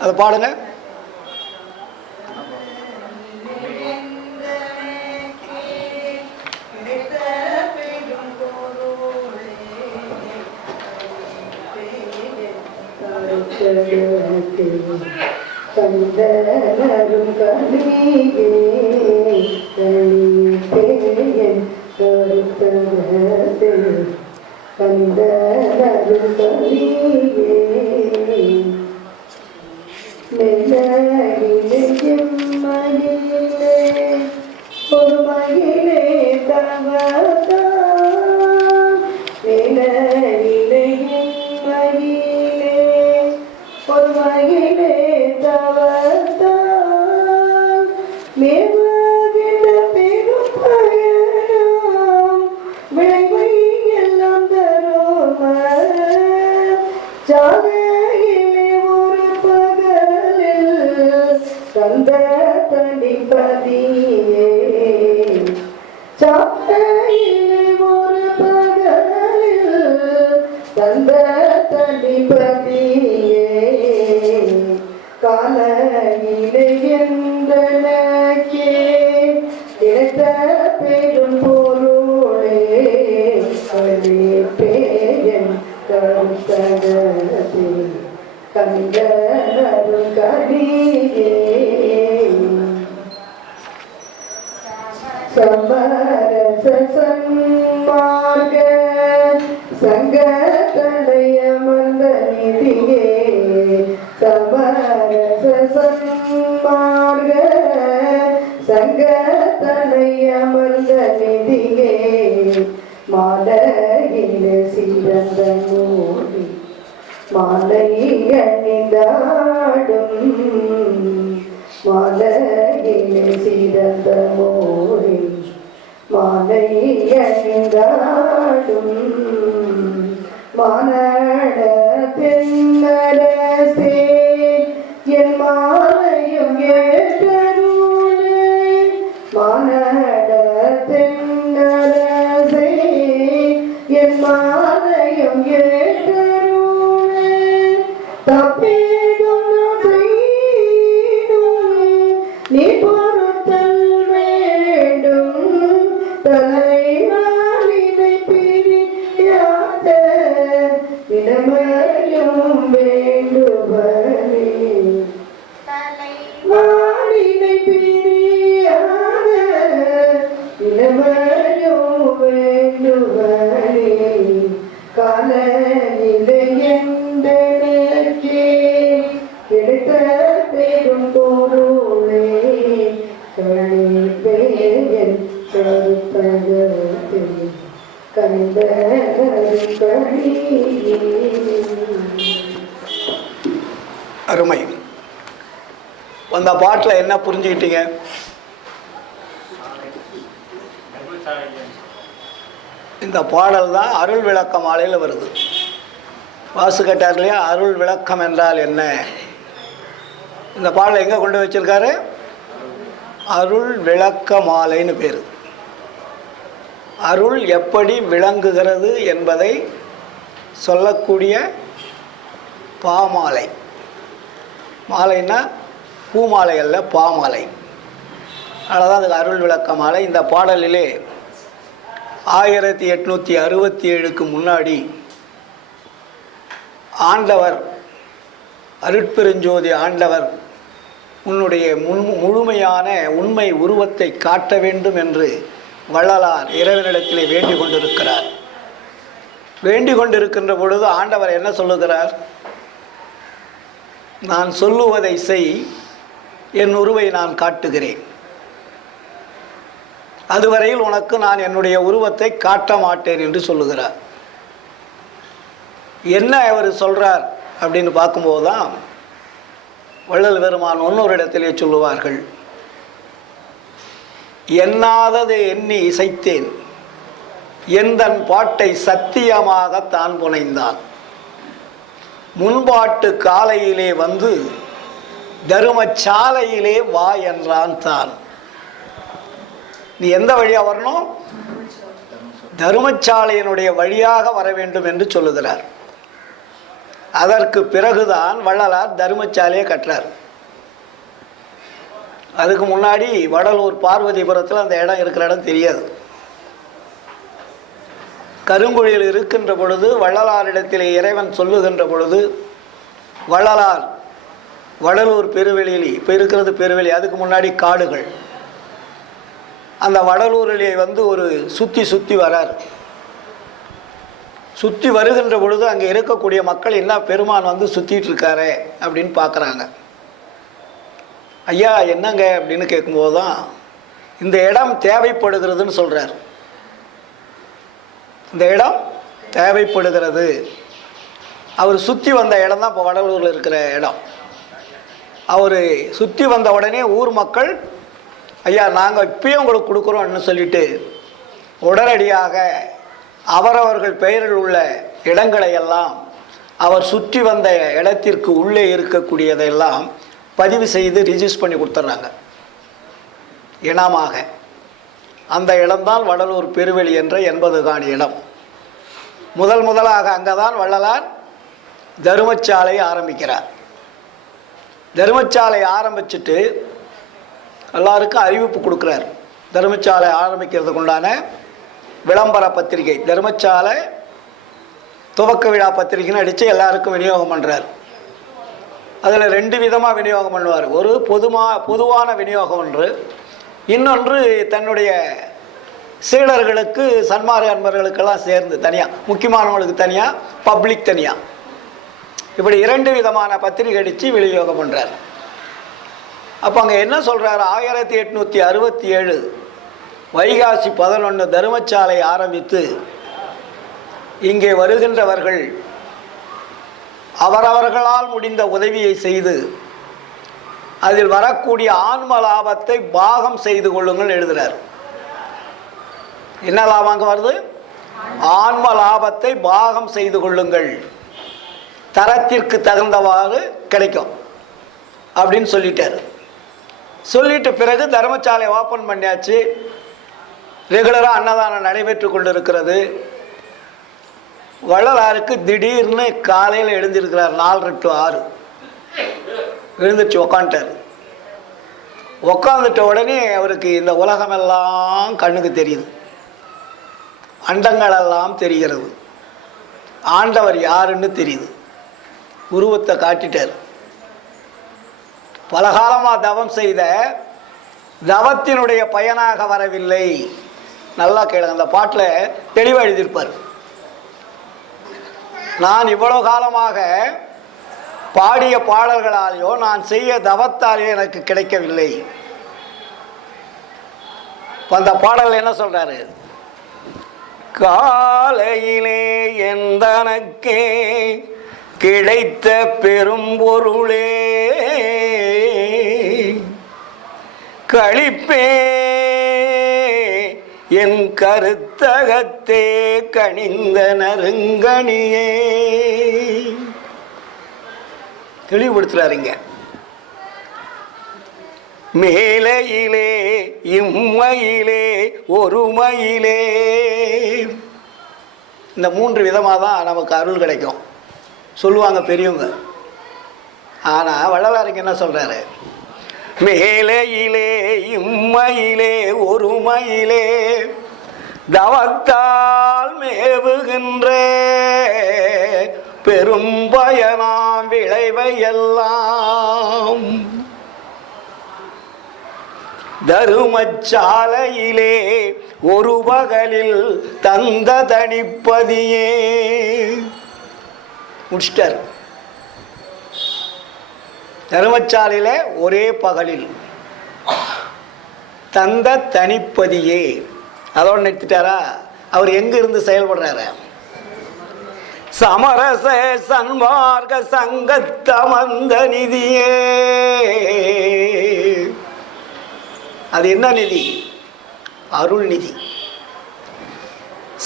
அது பாடுங்க. கந்தனரும் கலியே கலிப்பேயன் கருத்தகத்தே கந்தனரும் கலியே மெல்லிலையும் மயிலே ஒரு மயிலே தவத்தான் மெல்லிலையும் மயிலே ஒரு மயிலே தவத்தான் மேவாகின்ற பெரும் பயணம் விளைவை எல்லாம் தரும் சாலையிலே ஒரு பகலில் தந்த தனிப்பதியே சாலையிலே ஒரு பகலில் தந்த தனிப்பதியே காலையிலே எந்தனக்கே கிடைத்த பெரும் பொருளே கலிப்பேயன் கருத்தகத்தே கந்தனரும் கலியே சமரச சன்மார்க சங்கத்தலைய மந்த நிதியே சமரச சன்மார்க சங்கத்தலைய மந்த நிதியே மாலையிலே சிறந்த மூடி மாலை அணிந்தாடும் மாலையிலே சிறந்த மூடி மாலை அணிந்தாடும் மானட தென்னரசே என் மாலையும் ஏற்றருளே மானட தென்னரசே என் மாலையும் ஏற்றருளே தப்பேதும் நான் செய்தும் நீ பொறுத்தல் வேண்டும் தலைவாளினை பிரியாத இளமையும் வேண்டுவனே வாளினை பிரியாத இளமையும் வேண்டுவனே காலையிலே எந்தனக்கே கிடைத்த பெரும் பொருளே கலிப்பேயன் கருத்தகத்தே கந்தனரும் கலியே. அருமை. அந்த பாட்டில் என்ன புரிஞ்சுக்கிட்டீங்க? இந்த பாடல் தான் அருள் விளக்க மாலையில் வருது. வாசு கேட்டார் இல்லையா, அருள் விளக்கம் என்றால் என்ன? இந்த பாடலை எங்கே கொண்டு வச்சிருக்காரு? அருள் விளக்க மாலைன்னு பேர். அருள் எப்படி விளங்குகிறது என்பதை சொல்லக்கூடிய பாமாலை. மாலைன்னா பூமாலை அல்ல, பாமாலை. அதனால தான் அதுக்கு அருள் விளக்க மாலை. இந்த பாடலிலே 1867க்கு முன்னாடி ஆண்டவர், அருட்பெருஞ்சோதி ஆண்டவர் உன்னுடைய முழுமையான உண்மை உருவத்தை காட்ட வேண்டும் என்று வள்ளலார் இறைவனிடத்திலே வேண்டிக் கொண்டிருக்கிறார். வேண்டிக் கொண்டிருக்கின்ற பொழுது ஆண்டவர் என்ன சொல்லுகிறார்? நான் சொல்லுவதை செய், என் உருவை நான் காட்டுகிறேன். அதுவரையில் உனக்கு நான் என்னுடைய உருவத்தை காட்ட மாட்டேன் என்று சொல்லுகிறார். என்ன அவர் சொல்றார் அப்படின்னு பார்க்கும்போது தான் வள்ளல் பெருமான் இன்னொரு இடத்திலே சொல்லுவார்கள், எண்ணாததை எண்ணி இசைத்தேன், எந்தன் பாட்டை சத்தியமாக தான் புனைந்தான். முன்பாட்டு காலையிலே வந்து தருமச்சாலையிலே வா என்றான் தான். நீ எந்த வழியா வரணும்? தருமச்சாலையினுடைய வழியாக வர வேண்டும் என்று சொல்லுகிறார். அதற்கு பிறகுதான் வள்ளலார் தருமச்சாலையை கட்டுறார். அதுக்கு முன்னாடி வடலூர் பார்வதிபுரத்தில் அந்த இடம் இருக்கிற இடம் தெரியாது. கருங்குழியில் இருக்கின்ற பொழுது வள்ளலாரிடத்திலே இறைவன் சொல்லுகின்ற பொழுது வள்ளலார் வடலூர் பெருவெளியில் இப்போ இருக்கிறது பெருவெளி, அதுக்கு முன்னாடி காடுகள். அந்த வடலூரிலே வந்து ஒரு சுற்றி வரார். சுற்றி வருகின்ற பொழுது அங்கே இருக்கக்கூடிய மக்கள் என்ன பெருமான் வந்து சுற்றிட்டு இருக்காரு அப்படின்னு பார்க்குறாங்க. ஐயா என்னங்க அப்படின்னு கேட்கும்போது தான் இந்த இடம் தேவைப்படுகிறதுன்னு சொல்கிறார். இந்த இடம் தேவைப்படுகிறது. அவர் சுற்றி வந்த இடம் தான் இப்போ வடலூரில் இருக்கிற இடம். அவர் சுற்றி வந்த உடனே ஊர் மக்கள் ஐயா நாங்கள் இப்பயும் உங்களுக்கு கொடுக்குறோம்னு சொல்லிட்டு உடனடியாக அவரவர்கள் பெயரில் உள்ள இடங்களை எல்லாம் அவர் சுற்றி வந்த இடத்திற்கு உள்ளே இருக்கக்கூடியதையெல்லாம் பதிவு செய்து ரிஜிஸ்டர் பண்ணி கொடுத்துட்றாங்க இனமாக. அந்த இடம்தான் வடலூர் பெருவெளி என்ற 80 காணி இடம். முதலாக அங்கே தான் வள்ளலார் தருமச்சாலை ஆரம்பிக்கிறார். தருமச்சாலை ஆரம்பிச்சுட்டு எல்லாருக்கும் அறிவிப்பு கொடுக்குறார். தருமச்சாலை ஆரம்பிக்கிறதுக்கு உண்டான விளம்பர பத்திரிகை, தருமச்சாலை துவக்க விழா பத்திரிகைன்னு அடித்து எல்லாருக்கும் விநியோகம் பண்ணுறார். அதில் 2 விதமாக விநியோகம் பண்ணுவார். ஒரு பொதுவான விநியோகம் ஒன்று, இன்னொன்று தன்னுடைய சீடர்களுக்கு சன்மார்க்க அன்பர்களுக்கெல்லாம் சேர்ந்து தனியாக, முக்கியமானவங்களுக்கு தனியாக, பப்ளிக் தனியாக, இப்படி 2 விதமான பத்திரிகை அடித்து விநியோகம் பண்ணுறார். அப்போ அங்கே என்ன சொல்கிறார், 1867 வைகாசி 11 தருமச்சாலை ஆரம்பித்து இங்கே வருகின்றவர்கள் அவரவர்களால் முடிந்த உதவியை செய்து அதில் வரக்கூடிய ஆன்ம லாபத்தை பாகம் செய்து கொள்ளுங்கள் எழுதுகிறார். என்ன லாபம் அங்கே வருது? ஆன்ம லாபத்தை பாகம் செய்து கொள்ளுங்கள், தரத்திற்கு தகுந்தவாறு கிடைக்கும் அப்படின்னு சொல்லிட்டார். சொல்லிட்டு பிறகு தர்மசாலை ஓப்பன் பண்ணியாச்சு. ரெகுலராக அன்னதானம் நடைபெற்று கொண்டு இருக்கிறது. வள்ளலாருக்கு திடீர்னு காலையில் எழுந்திருக்கிறார். 4 to 6 எழுந்துச்சு உக்காண்டார். உக்காந்துட்ட உடனே அவருக்கு இந்த உலகமெல்லாம் கண்ணுக்கு தெரியுது, அண்டங்களெல்லாம் தெரிகிறது, ஆண்டவர் யாருன்னு தெரியுது. உருவத்தை காட்டிட்டார். பலகாலமாக தவம் செய்த தவத்தினுடைய பயனாக வரவில்லை. நல்லா கேளுங்க, அந்த பாட்டில் தெளிவாக எழுதியிருப்பார். நான் இவ்வளோ காலமாக பாடிய பாடல்களாலேயோ நான் செய்ய தவத்தாலேயோ எனக்கு கிடைக்கவில்லை. அந்த பாடல் என்ன சொல்றாரு? காலையிலே எந்தனக்கே கிடைத்த பெரும்பொருளே களிப்பே என் கருத்தகத்தே கனிந்த நறுங்கணியே. தெளிவுபடுத்துறாருங்க. மேலையிலே இம்மையிலே ஒருமையிலே, இந்த 3 விதமாக தான் நமக்கு அருள் கிடைக்கும் சொல்லுவாங்க பெரியவங்க. ஆனால் வள்ளலாருக்கு என்ன சொல்கிறாரு? மேலையிலே இம்மையிலே ஒருமையிலே தவத்தால் மேவுகின்ற பெரும் பயனாம் விளைவையெல்லாம் தருமச்சாலையிலே ஒரு பகலில் தந்த தனிப்பதியே. முடிச்சிட்டார். தருமச்சாலையில் ஒரே பகலில் தந்த தனிப்பதியே. அதோடு நிறுத்திட்டாரா? அவர் எங்கிருந்து செயல்படுறாரு? சமரச சன்மார்க்க சங்கத்தமந்த நிதியே. அது என்ன நிதி? அருள் நிதி.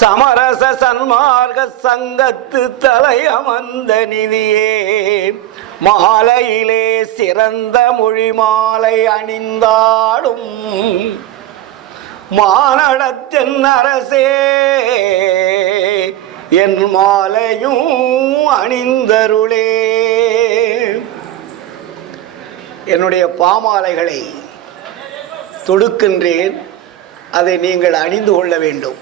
சமரச சன்மார்க்க சங்கத்து தலையமந்த நிதியே. மாலையிலே சிறந்த மொழி மாலை அணிந்தாடும் மானடத்தின் அரசே என் மாலையும் அணிந்தருளே. என்னுடைய பாமாலைகளை தொடுக்கின்றேன், அதை நீங்கள் அணிந்து கொள்ள வேண்டும்.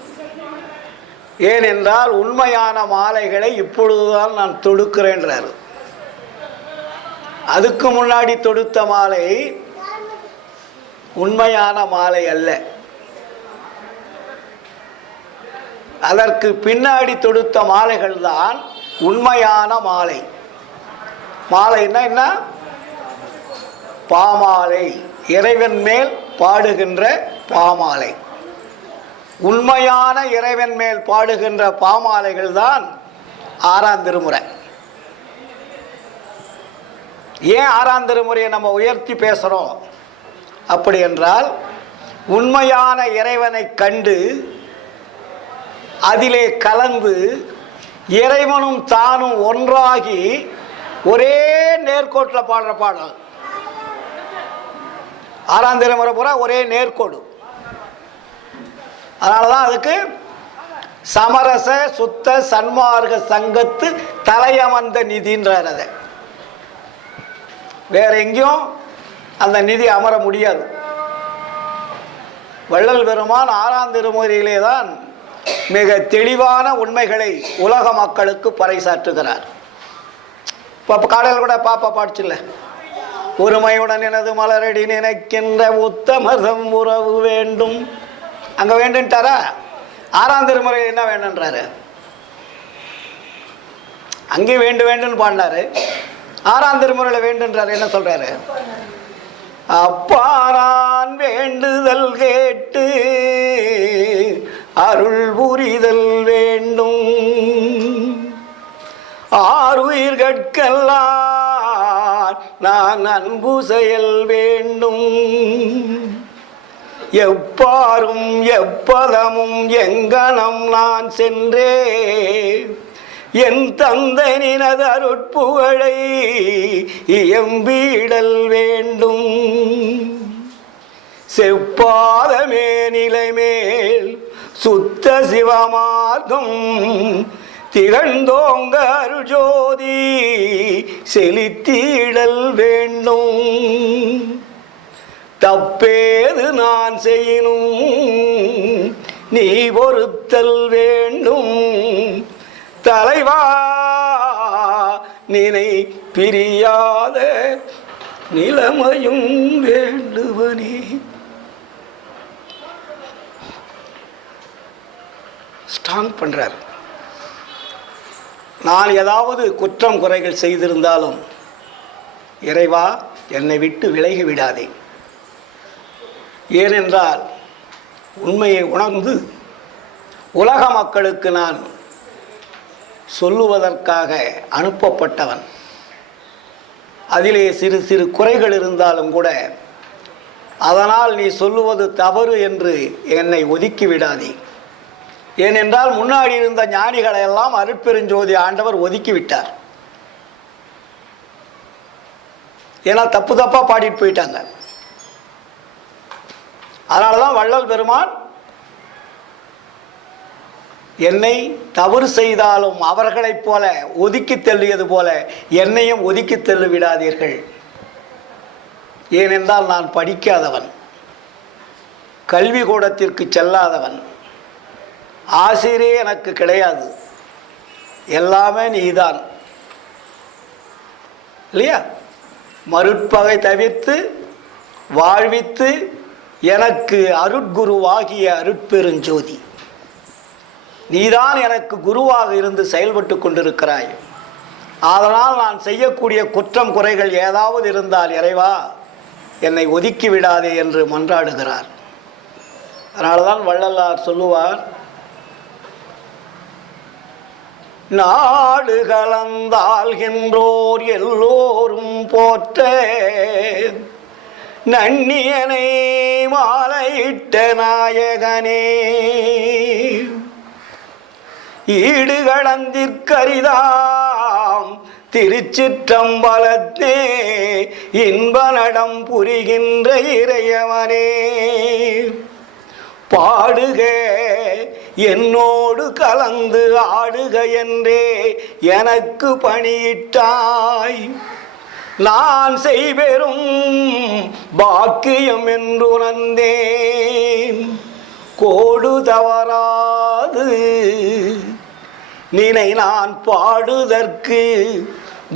ஏனென்றால் உண்மையான மாலைகளை இப்பொழுதுதான் நான் தொடுக்கிறேன்றார். அதுக்கு முன்னாடி தொடுத்த மாலை உண்மையான மாலை அல்ல. அதற்கு பின்னாடி தொடுத்த மாலைகள் தான் உண்மையான மாலை. மாலைன்னா என்ன? பாமாலை, இறைவன் மேல் பாடுகின்ற பாமாலை. உண்மையான இறைவன் மேல் பாடுகின்ற பாமாலைகள் தான் ஆறாம் திருமுறை. ஏன் ஆறாம் திருமுறையை நம்ம உயர்த்தி பேசுகிறோம் அப்படி என்றால், உண்மையான இறைவனை கண்டு அதிலே கலந்து இறைவனும் தானும் ஒன்றாகி ஒரே நேர்கோட்டில் பாடுற பாடல். ஆறாம் திருமுறை பூரா ஒரே நேர்கோடு. அதனால தான் அதுக்கு சமரச சுத்த சன்மார்க்க சங்கத்து தலையமர்ந்த நிதின்றார். அதை வேற எங்கேயும் அந்த நிதி அமர முடியாது. வள்ளல் பெருமான் ஆறாம் திருமுறையிலே தான் மிக தெளிவான உண்மைகளை உலக மக்களுக்கு பறைசாற்றுகிறார். இப்போ காலையில் கூட பாப்பா பாடிச்சுல்ல, ஒருமையுடன் எனது மலரடி நினைக்கின்ற உத்தமதம் உறவு வேண்டும். அங்கே வேண்டுன்ட்டாரா? ஆறாம் திருமுறையில் என்ன வேண்டுன்றாரு? அங்கேயும் வேண்டுன்னு பாடினாரு. ஆறாம் திருமுறையில் வேண்டுன்றாரு. என்ன சொல்றாரு? அப்பா நான் வேண்டுதல் கேட்டு அருள் புரிதல் வேண்டும், ஆறுயிர்கட்கெல்லாம் நான் அன்பு செயல் வேண்டும், எப்பாரும் எப்பதமும் எங்கனம் நான் சென்றே என் தந்தனினது அருட்புகழை இயம்பிடல் வேண்டும், செப்பாதமே நிலைமேல் சுத்த சிவமார்க்கம் திகழ்ந்தோங்க அருஜோதி செலுத்திடல் வேண்டும், தப்பேது நான் செய்யணும் நீ பொறுத்தல் வேண்டும், தலைவா நினை பிரியாத நிலைமையும் வேண்டுவனே. ஸ்ட்ராங் பண்றார். நான் ஏதாவது குற்றம் குறைகள் செய்திருந்தாலும் இறைவா என்னை விட்டு விலகி விடாதே. ஏனென்றால் உண்மையை உணர்ந்து உலக மக்களுக்கு நான் சொல்லுவதற்காக அனுப்பப்பட்டவன். அதிலே சிறு சிறு குறைகள் இருந்தாலும் கூட அதனால் நீ சொல்லுவது தவறு என்று என்னை ஒதுக்கி விடாதே. ஏனென்றால் முன்னாடி இருந்த ஞானிகளை எல்லாம் அருட்பெருஞ்சோதி ஆண்டவர் ஒதுக்கி விட்டார். ஏன்னா தப்பு தப்பா பாடிட்டு போயிட்டாங்க. அதனாலதான் வள்ளல் பெருமான் என்னை தவறு செய்தாலும் அவர்களைப் போல ஒதுக்கி தள்ளியது போல என்னையும் ஒதுக்கி தள்ளி விடாதீர்கள். ஏனென்றால் நான் படிக்காதவன், கல்வி கூடத்திற்கு செல்லாதவன், ஆசிரியரே எனக்கு கிடையாது, எல்லாமே நீதான் இல்லையா? மருட்பகை தவிர்த்து வாழ்வித்து எனக்கு அருட்குருவாகிய அருட்பெருஞ்சோதி நீதான் எனக்கு குருவாக இருந்து செயல்பட்டு கொண்டிருக்கிறாய். அதனால் நான் செய்யக்கூடிய குற்றம் குறைகள் ஏதாவது இருந்தால் இறைவா என்னை ஒதுக்கி விடாதே என்று மன்றாடுகிறார். அதனால்தான் வள்ளலார் சொல்லுவார், நாடு கலந்தாள்கின்றோர் எல்லோரும் போற்ற நன்னியனை மாலையிட்ட நாயகனே, ஈடுகளந்திற்கரிதாம் திருச்சிற்றம்பலத்தே இன்ப நடம் புரிகின்ற இறையவனே, பாடுக என்னோடு கலந்து ஆடுக என்றே எனக்கு பணியிட்டாய், நான் செய்பெறும் பாக்கியம் என்றுணர்ந்தேன், கோடு தவறாது நினை நான் பாடுதற்கு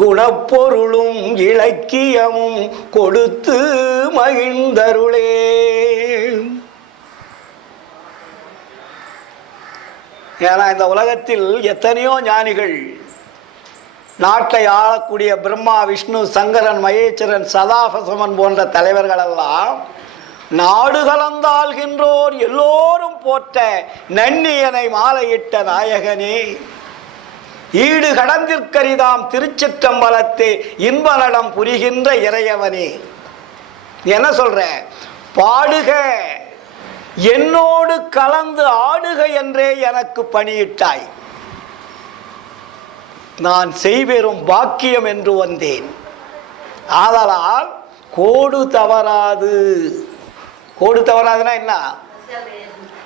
குணப்பொருளும் இலக்கியமும் கொடுத்து மகிழ்ந்தருளே. ஏன்னா இந்த உலகத்தில் எத்தனையோ ஞானிகள், நாட்டை ஆளக்கூடிய பிரம்மா, விஷ்ணு, சங்கரன், மகேஸ்வரன், சதாபசமன் போன்ற தலைவர்கள் எல்லாம் நாடு கலந்தாள்கின்றோர் எல்லோரும் போற்ற நன்னியனை மாலையிட்ட நாயகனே, ஈடு கடந்திற்கரிதாம் திருச்சிற்றம்பலத்தே இன்ப நடம் புரிகின்ற இறையவனே. என்ன சொல்ற? பாடுக, என்னோடு கலந்து ஆடுக என்றே எனக்கு பணியிட்டாய். நான் செய்வெறும் பாக்கியம் என்று வந்தேன். ஆதலால் கோடு தவறாது. கோடு தவறாதுன்னா என்ன?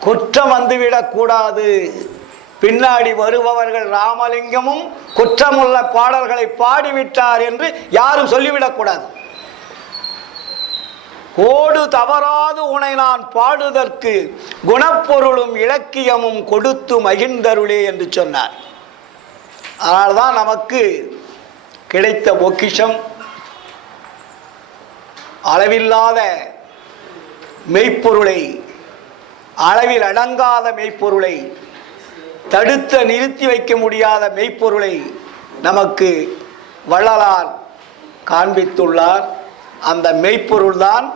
குற்றம் வந்துவிடக் கூடாது. பின்னாடி வருபவர்கள் ராமலிங்கமும் குற்றமுள்ள பாடல்களை பாடிவிட்டார் என்று யாரும் சொல்லிவிடக்கூடாது. கோடு தவறாது உனை நான் பாடுதற்கு குணப்பொருளும் இலக்கியமும் கொடுத்து மகிழ்ந்தருளே என்று சொன்னார். அதனால்தான் நமக்கு கிடைத்த பொக்கிஷம் அளவில்லாத மெய்ப்பொருளை, அளவில் அடங்காத மெய்ப்பொருளை, தடுத்த நிறுத்தி வைக்க முடியாத மெய்ப்பொருளை நமக்கு வள்ளலார் காண்பித்துள்ளார். அந்த மெய்ப்பொருள்தான்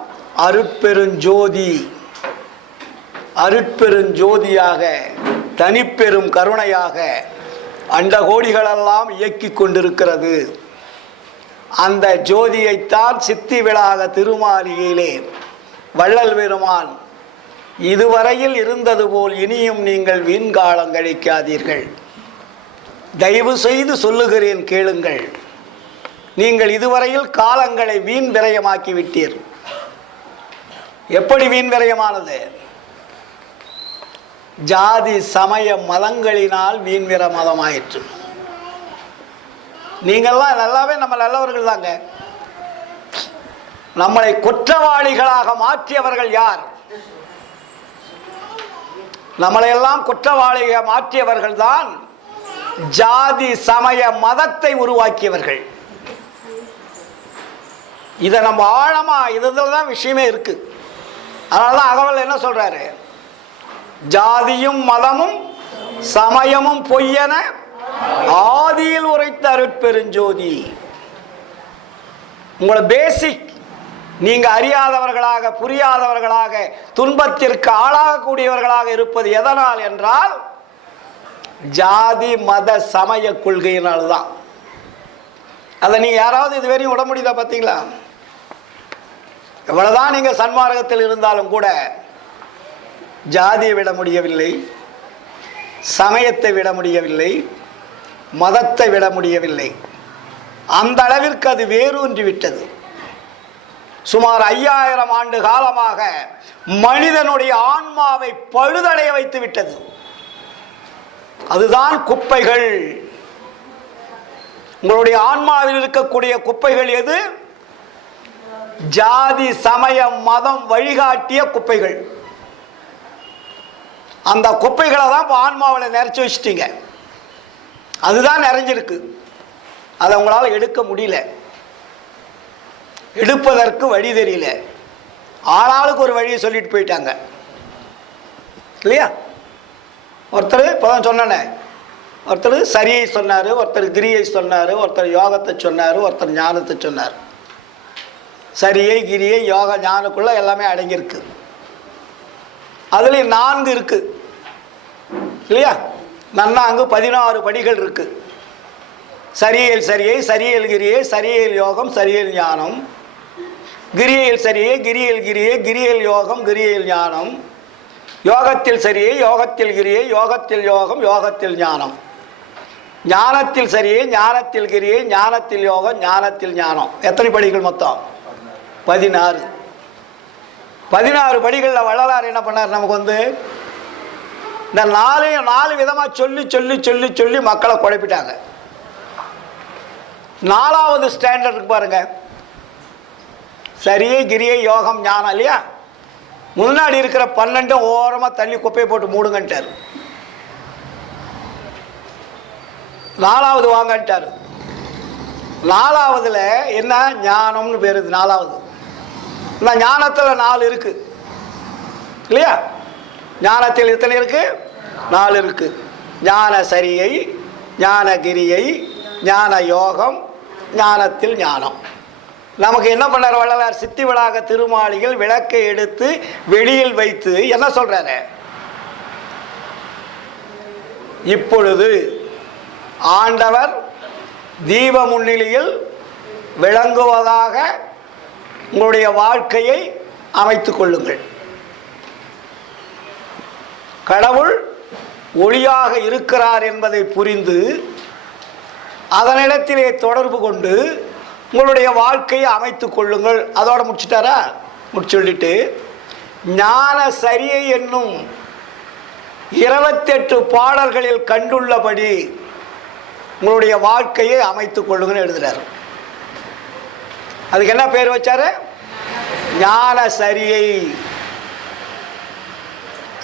அருட்பெருஞ்சோதி. அருட்பெருஞ்சோதியாக, தனிப்பெரும் கருணையாக அண்டகோடிகளெல்லாம் இயக்கிக் கொண்டிருக்கிறது. அந்த ஜோதியைத்தான் சித்தி விழாக திருமாளிகையிலே வள்ளல் பெருமான், இதுவரையில் இருந்தது போல் இனியும் நீங்கள் வீண்காலம் கழிக்காதீர்கள், தயவு செய்து சொல்லுகிறேன் கேளுங்கள், நீங்கள் இதுவரையில் காலங்களை வீண் விரயமாக்கி விட்டீர். எப்படி வீண் விரயமானது? ஜாதி சமய மதங்களினால் வீண் விர மதமாயிற்று. நீங்கள்லாம் நல்லாவே நம்ம நல்லவர்கள் தாங்க. நம்மளை குற்றவாளிகளாக மாற்றியவர்கள் யார்? நம்மளையெல்லாம் குற்றவாளியாக மாற்றியவர்கள் தான் ஜாதி சமய மதத்தை உருவாக்கியவர்கள். இதை நம்ம ஆழமா, இதுதான் விஷயமே இருக்கு. அதனாலதான் அகவல் என்ன சொல்றாரு? ஜாதியும் மதமும் சமயமும் பொய்யென ஆதியில் உரைத்த அருட்பெருஞ்சோதி. உங்களை பேசிக் நீங்க அறியாதவர்களாக, புரியாதவர்களாக, துன்பத்திற்கு ஆளாகக்கூடியவர்களாக இருப்பது எதனால் என்றால் ஜாதி மத சமய கொள்கையினால்தான். அதை நீங்க யாராவது இதுவரையும் விட முடியுதா? பார்த்தீங்களா? எவ்வளவுதான் நீங்க சன்மார்க்கத்தில் இருந்தாலும் கூட ஜாதியை விட முடியவில்லை, சமயத்தை விட முடியவில்லை, மதத்தை விட முடியவில்லை. அந்த அளவிற்கு அது வேரூன்றி விட்டது. சுமார் 5000 ஆண்டு காலமாக மனிதனுடைய ஆன்மாவை பழுதடைய வைத்து விட்டது. அதுதான் குப்பைகள். உங்களுடைய ஆன்மாவில் இருக்கக்கூடிய குப்பைகள் எது? ஜாதி சமய மதம் வழிகாட்டிய குப்பைகள். அந்த குப்பைகளை தான் இப்போ ஆன்மாவில் நிறைச்சி வச்சிட்டீங்க. அதுதான் நிறைஞ்சிருக்கு. அதை உங்களால் எடுக்க முடியல, எடுப்பதற்கு வழி தெரியல. ஆளாளுக்கு ஒரு வழியை சொல்லிட்டு போயிட்டாங்க இல்லையா? ஒருத்தர் இப்போதான் சொன்னேன், ஒருத்தர் சரியை சொன்னார், ஒருத்தர் கிரியை சொன்னார், ஒருத்தர் யோகத்தை சொன்னார், ஒருத்தர் ஞானத்தை சொன்னார். சரியை, கிரியை, யோக, ஞானக்குள்ள எல்லாமே அடங்கியிருக்கு. அதுலேயும் 4 இருக்கு இல்லையா? நன்னாங்கு 16 படிகள் இருக்கு. சரியல் சரியை, சரியல் கிரியை, சரியல் யோகம், சரியல் ஞானம். கிரியல் சரியை, கிரியல் கிரியை, கிரியல் யோகம், கிரியல் ஞானம். யோகத்தில் சரியை, யோகத்தில் கிரியை, யோகத்தில் யோகம், யோகத்தில் ஞானம். ஞானத்தில் சரியை, ஞானத்தில் கிரியை, ஞானத்தில் யோகம், ஞானத்தில் ஞானம். எத்தனை படிகள் மொத்தம்? 16. 16 படிகளில் வள்ளலார் என்ன பண்ணார்? நமக்கு வந்து இந்த 4 விதமாக சொல்லி சொல்லி சொல்லி சொல்லி மக்களை குழப்பிட்டாங்க. 4வது ஸ்டாண்டர்டுக்கு பாருங்க, சரியை, கிரியை, யோகம், ஞானம் இல்லையா? முன்னாடி இருக்கிற 12 ஓரமாக தள்ளி குப்பையை போட்டு மூடுங்கன்ட்டார். 4வது வாங்கன்ட்டார். 4வதுல என்ன ஞானம்னு பேர். இது 4வது. இந்த ஞானத்தில் 4 இருக்கு இல்லையா? ஞானத்தில் எத்தனை இருக்கு? 4 இருக்கு. ஞான சரியை, ஞான கிரியை, ஞான யோகம், ஞானத்தில் ஞானம். நமக்கு என்ன பண்ணார் வள்ளலார்? சித்தி விளாக திருமாளிகள் விளக்கை எடுத்து வெளியில் வைத்து என்ன சொல்றாரு? இப்பொழுது ஆண்டவர் தீப முன்னிலையில் விளங்குவதாக உங்களுடைய வாழ்க்கையை அமைத்துக் கொள்ளுங்கள். கடவுள் ஒளியாக இருக்கிறார் என்பதை புரிந்து அதனிடத்திலே தொடர்பு கொண்டு உங்களுடைய வாழ்க்கையை அமைத்துக் கொள்ளுங்கள். அதோட முடிச்சுட்டாரா? முடிச்சுட்டு ஞான சரியை என்னும் 28 பாடல்களில் கண்டுள்ளபடி உங்களுடைய வாழ்க்கையை அமைத்துக் கொள்ளுங்கன்னு எழுதுறாரு. அதுக்கு என்ன பேர் வச்சாரு? ஞான சரியை.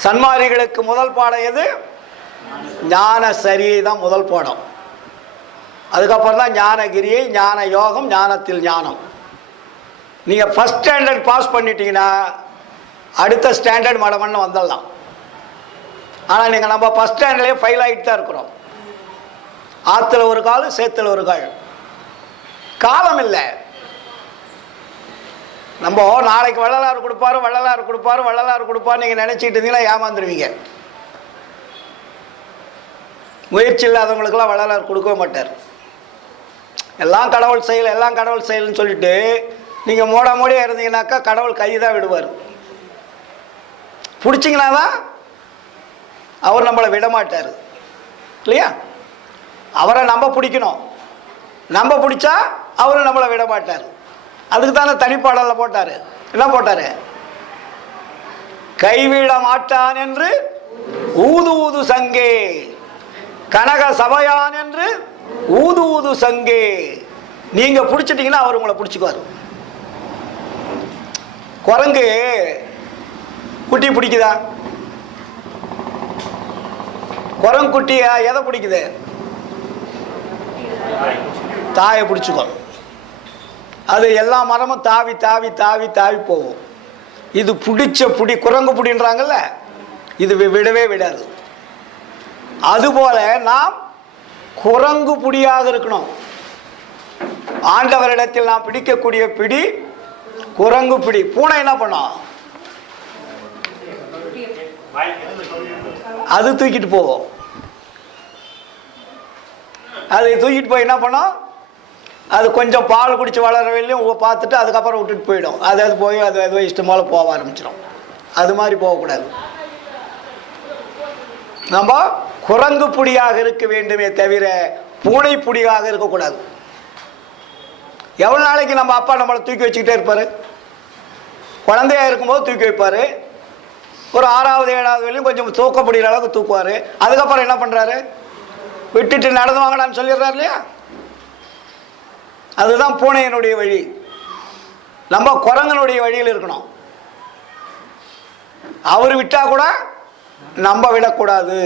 சன்மாரிகளுக்கு முதல் பாடம் எது? ஞான சரியை தான் முதல் பாடம். அதுக்கப்புறம் தான் ஞானகிரியை, ஞான யோகம், ஞானத்தில் ஞானம். நீங்கள் ஃபஸ்ட் ஸ்டாண்டர்ட் பாஸ் பண்ணிட்டீங்கன்னா அடுத்த ஸ்டாண்டர்ட் மடமன்னு வந்துடலாம். ஆனால் நீங்கள் நம்ம ஃபஸ்ட் ஸ்டாண்டர்ட்லேயே ஃபெயில் ஆகிட்டு தான் இருக்கிறோம். ஆற்றுல ஒரு கால், சேத்துல ஒரு கால். காலம் இல்லை. நம்ம நாளைக்கு வள்ளலார் கொடுப்பாரு, வள்ளலார் கொடுப்பாரு, வள்ளலார் கொடுப்பாரு நீங்கள் நினச்சிட்டு இருந்தீங்கன்னா ஏமாந்துருவீங்க. முயற்சி இல்லாதவங்களுக்கெல்லாம் வள்ளலார் கொடுக்கவே மாட்டார். எல்லாம் கடவுள் செயல், எல்லாம் கடவுள் செயல்னு சொல்லிட்டு நீங்கள் மோடியாக இருந்தீங்கன்னாக்கா கடவுள் கை தான் விடுவார். பிடிச்சிங்கன்னா தான் அவர் நம்மளை விட மாட்டார் இல்லையா? அவரை நம்ம பிடிக்கணும். நம்ம பிடிச்சா அவரும் நம்மளை விட மாட்டார். அதுக்கு தானே தனிப்பாடலில் போட்டார். என்ன போட்டார்? கைவிட மாட்டான் என்று ஊது ஊது சங்கே, கனக சபையான் என்று ஊது ஊது சங்கே. நீங்க பிடிச்சிட்டீங்கன்னா அவர் உங்களை பிடிச்சிக்குவார். குரங்கு குட்டி பிடிக்குதா? குரங்கு குட்டிய எதை பிடிக்குது? தாயை பிடிச்சிக்கோ. அது எல்லா மரமும் தாவி தாவி தாவி தாவி போகும். இது பிடிச்ச புடி, குரங்கு புடின்றாங்கல்ல, இது விடவே விடாது. அதுபோல நாம் குரங்கு புடியாக இருக்கணும். ஆண்டவரிடத்தில் நாம் பிடிக்கக்கூடிய பிடி குரங்கு பிடி. பூனை என்ன பண்ணும்? அது தூக்கிட்டு போவோம். அது தூக்கிட்டு போய் என்ன பண்ணும்? அது கொஞ்சம் பால் குடிச்சு வளர வெளியும் பார்த்துட்டு அதுக்கப்புறம் விட்டுட்டு போயிடும். அது போய் அது இஷ்டம் போல போக ஆரம்பிச்சிடும். அது மாதிரி போகக்கூடாது. நம்ம குரங்கு புடியாக இருக்க வேண்டுமே தவிர பூனை புடியாக இருக்கக்கூடாது. எவ்வளோ நாளைக்கு நம்ம அப்பா நம்மளை தூக்கி வச்சுக்கிட்டே இருப்பார்? குழந்தையா இருக்கும்போது தூக்கி வைப்பார். ஒரு 6வது 7வது வரையும் கொஞ்சம் தூக்க முடிகிற அளவுக்கு தூக்குவார். அதுக்கப்புறம் என்ன பண்ணுறாரு? விட்டுட்டு நடந்து வாங்கலான்னு சொல்லிடுறாரு இல்லையா? அதுதான் பூனையினுடைய வழி. நம்ம குரங்கனுடைய வழியில் இருக்கணும். அவர் விட்டா கூட நம்ம விடக்கூடாது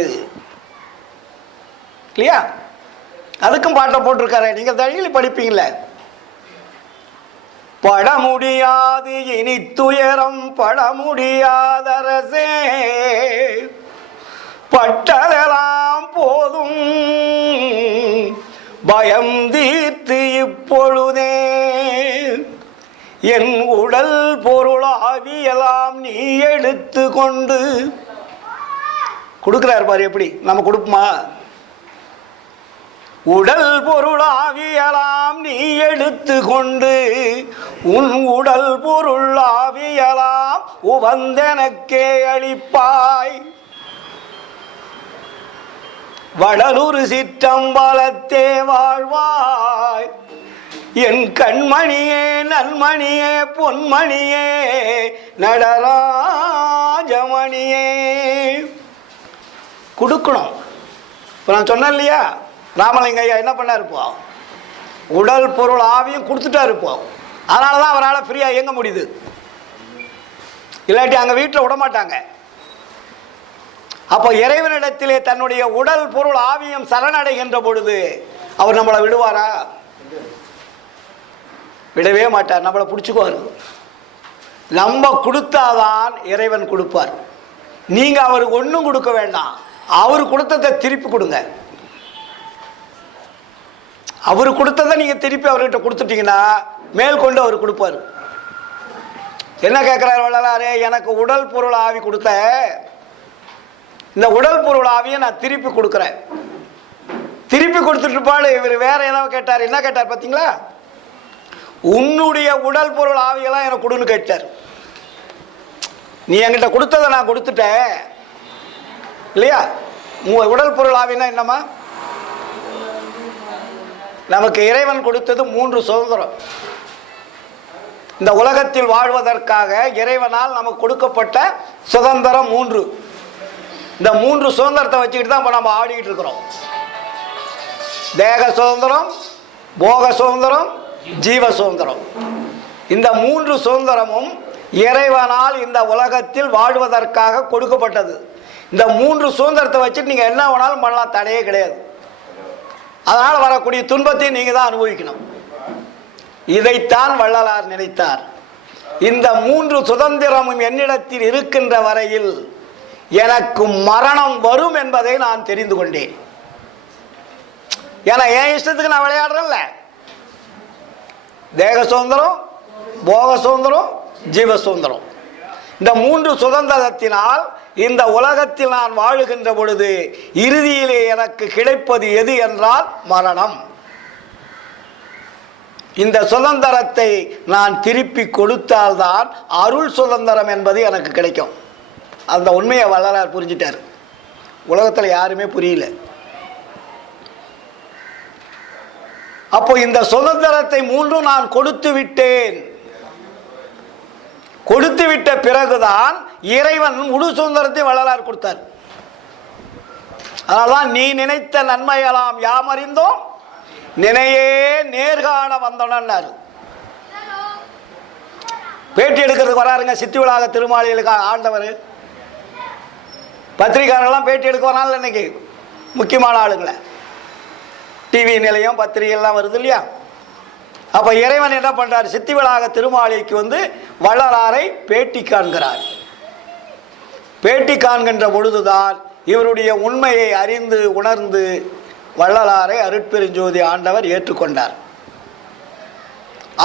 இல்லையா? அதுக்கும் பாட்டை போட்டிருக்காரு. நீங்க தழியில் படிப்பீங்களே. பட முடியாது இனி துயரம் பட முடியாதரசே, பட்டதெல்லாம் போதும் பயம் தீர்த்து இப்பொழுதே, என் உடல் பொருளாவியெல்லாம் நீ எடுத்து கொண்டு. கொடுக்கிறார் பாரு எப்படி. நம்ம கொடுப்போமா? உடல் பொருளாவியலாம் நீ எடுத்து கொண்டு உன் உடல் பொருளாவியலாம் உவந்தனக்கே அளிப்பாய். வடலூர் சிற்றம்பலத்தே வாழ்வாய் என் கண்மணியே நன்மணியே பொன்மணியே நடராஜமணியே. கொடுக்கணும். இப்போ நான் சொன்னேன் இல்லையா, ராமலிங்க ஐயா என்ன பண்ணார்? இப்போ உடல் பொருள் ஆவியும் கொடுத்துட்டா இருப்போம். அதனால தான் அவரால் ஃப்ரீயாக இயங்க முடியுது. இல்லாட்டி அங்கே வீட்டில் விட மாட்டாங்க. அப்போ இறைவனிடத்திலே தன்னுடைய உடல் பொருள் ஆவியம் சரணடைகின்ற பொழுது அவர் நம்மளை விடுவாரா? விடவே மாட்டார், நம்மளை பிடிச்சிக்குவார். நம்ம கொடுத்தாதான் இறைவன் கொடுப்பார். நீங்கள் அவருக்கு ஒன்றும் கொடுக்க வேண்டாம், அவர் கொடுத்ததை திருப்பி கொடுங்க. அவர் கொடுத்ததை நீங்கள் திருப்பி அவர்கிட்ட கொடுத்துட்டீங்கன்னா மேற்கொண்டு அவர் கொடுப்பார். என்ன கேட்குறாரு வள்ளலாரே, எனக்கு உடல் பொருள் ஆவி கொடுத்த இந்த உடல் பொருள் ஆவியை நான் திருப்பி கொடுக்குறேன். திருப்பி கொடுத்துட்டுப்பாடு. இவர் வேற ஏதாவது கேட்டார். என்ன கேட்டார் பார்த்தீங்களா? உன்னுடைய உடல் பொருள் ஆவியெல்லாம் எனக்கு கொடுன்னு கேட்டார். நீ என்கிட்ட கொடுத்ததை நான் கொடுத்துட்டேன் இல்லையா? உங்க உடல் பொருள் ஆவினா என்னம்மா? நமக்கு இறைவன் கொடுத்தது 3 சுதந்திரம். இந்த உலகத்தில் வாழ்வதற்காக இறைவனால் நமக்கு கொடுக்கப்பட்ட சுதந்திரம் 3. இந்த 3 சுதந்திரத்தை வச்சுக்கிட்டு தான் இப்போ நம்ம ஆடிக்கிட்டு இருக்கிறோம். தேக சுதந்திரம், போக சுதந்திரம், ஜீவ சுதந்திரம். இந்த 3 சுதந்திரமும் இறைவனால் இந்த உலகத்தில் வாழ்வதற்காக கொடுக்கப்பட்டது. இந்த 3 சுதந்திரத்தை வச்சுட்டு நீங்கள் என்ன வேணாலும் பண்ணலாம், தடையே கிடையாது. அதனால் வரக்கூடிய துன்பத்தையும் நீங்கள் தான் அனுபவிக்கணும். இதைத்தான் வள்ளலார் நினைத்தார். இந்த 3 சுதந்திரமும் என்னிடத்தில் இருக்கின்ற வரையில் எனக்கு மரணம் வரும் என்பதை நான் தெரிந்து கொண்டேன். ஏன்னா என் இஷ்டத்துக்கு நான் விளையாடுறேன்ல. தேக சுதந்திரம், போக சுதந்திரம், ஜீவ சுதந்திரம். இந்த 3 சுதந்திரத்தினால் இந்த உலகத்தில் நான் வாழுகின்ற பொழுது இறுதியிலே எனக்கு கிடைப்பது எது என்றால் மரணம். இந்த சுதந்திரத்தை நான் திருப்பி கொடுத்தால்தான் அருள் சுதந்திரம் என்பது எனக்கு கிடைக்கும். அந்த உண்மையை வள்ளலார் புரிஞ்சிட்டார். உலகத்தில் யாருமே புரியல. அப்போ இந்த சுதந்திரத்தை 3 நான் கொடுத்து விட்டேன். கொடுத்து விட்ட பிறகுதான் இறைவன் முழு சுதந்திரத்தை வள்ளலார் கொடுத்தார். அதனால்தான் நீ நினைத்த நன்மையெல்லாம் யாமறிந்தோம், நினையே நேர்காண வந்தோன்னாரு. பேட்டி எடுக்கிறதுக்கு வராருங்க சித்தி விழாக திருமாளிகளுக்கு ஆண்டவர். பத்திரிகையாளர்கள்லாம் பேட்டி எடுக்க வராங்க இன்னைக்கு, முக்கியமான ஆளுங்களை. டிவி நிலையம் பத்திரிகைலாம் வருது இல்லையா? அப்போ இறைவன் என்ன பண்ணுறார்? சித்தி விழாக திருமாளிக்கு வந்து வள்ளலாரை பேட்டி காண்கிறார். பேட்டி காண்கின்ற பொழுதுதான் இவருடைய உண்மையை அறிந்து உணர்ந்து வள்ளலாரை அருட்பெருஞ்சோதி ஆண்டவர் ஏற்றுக்கொண்டார்.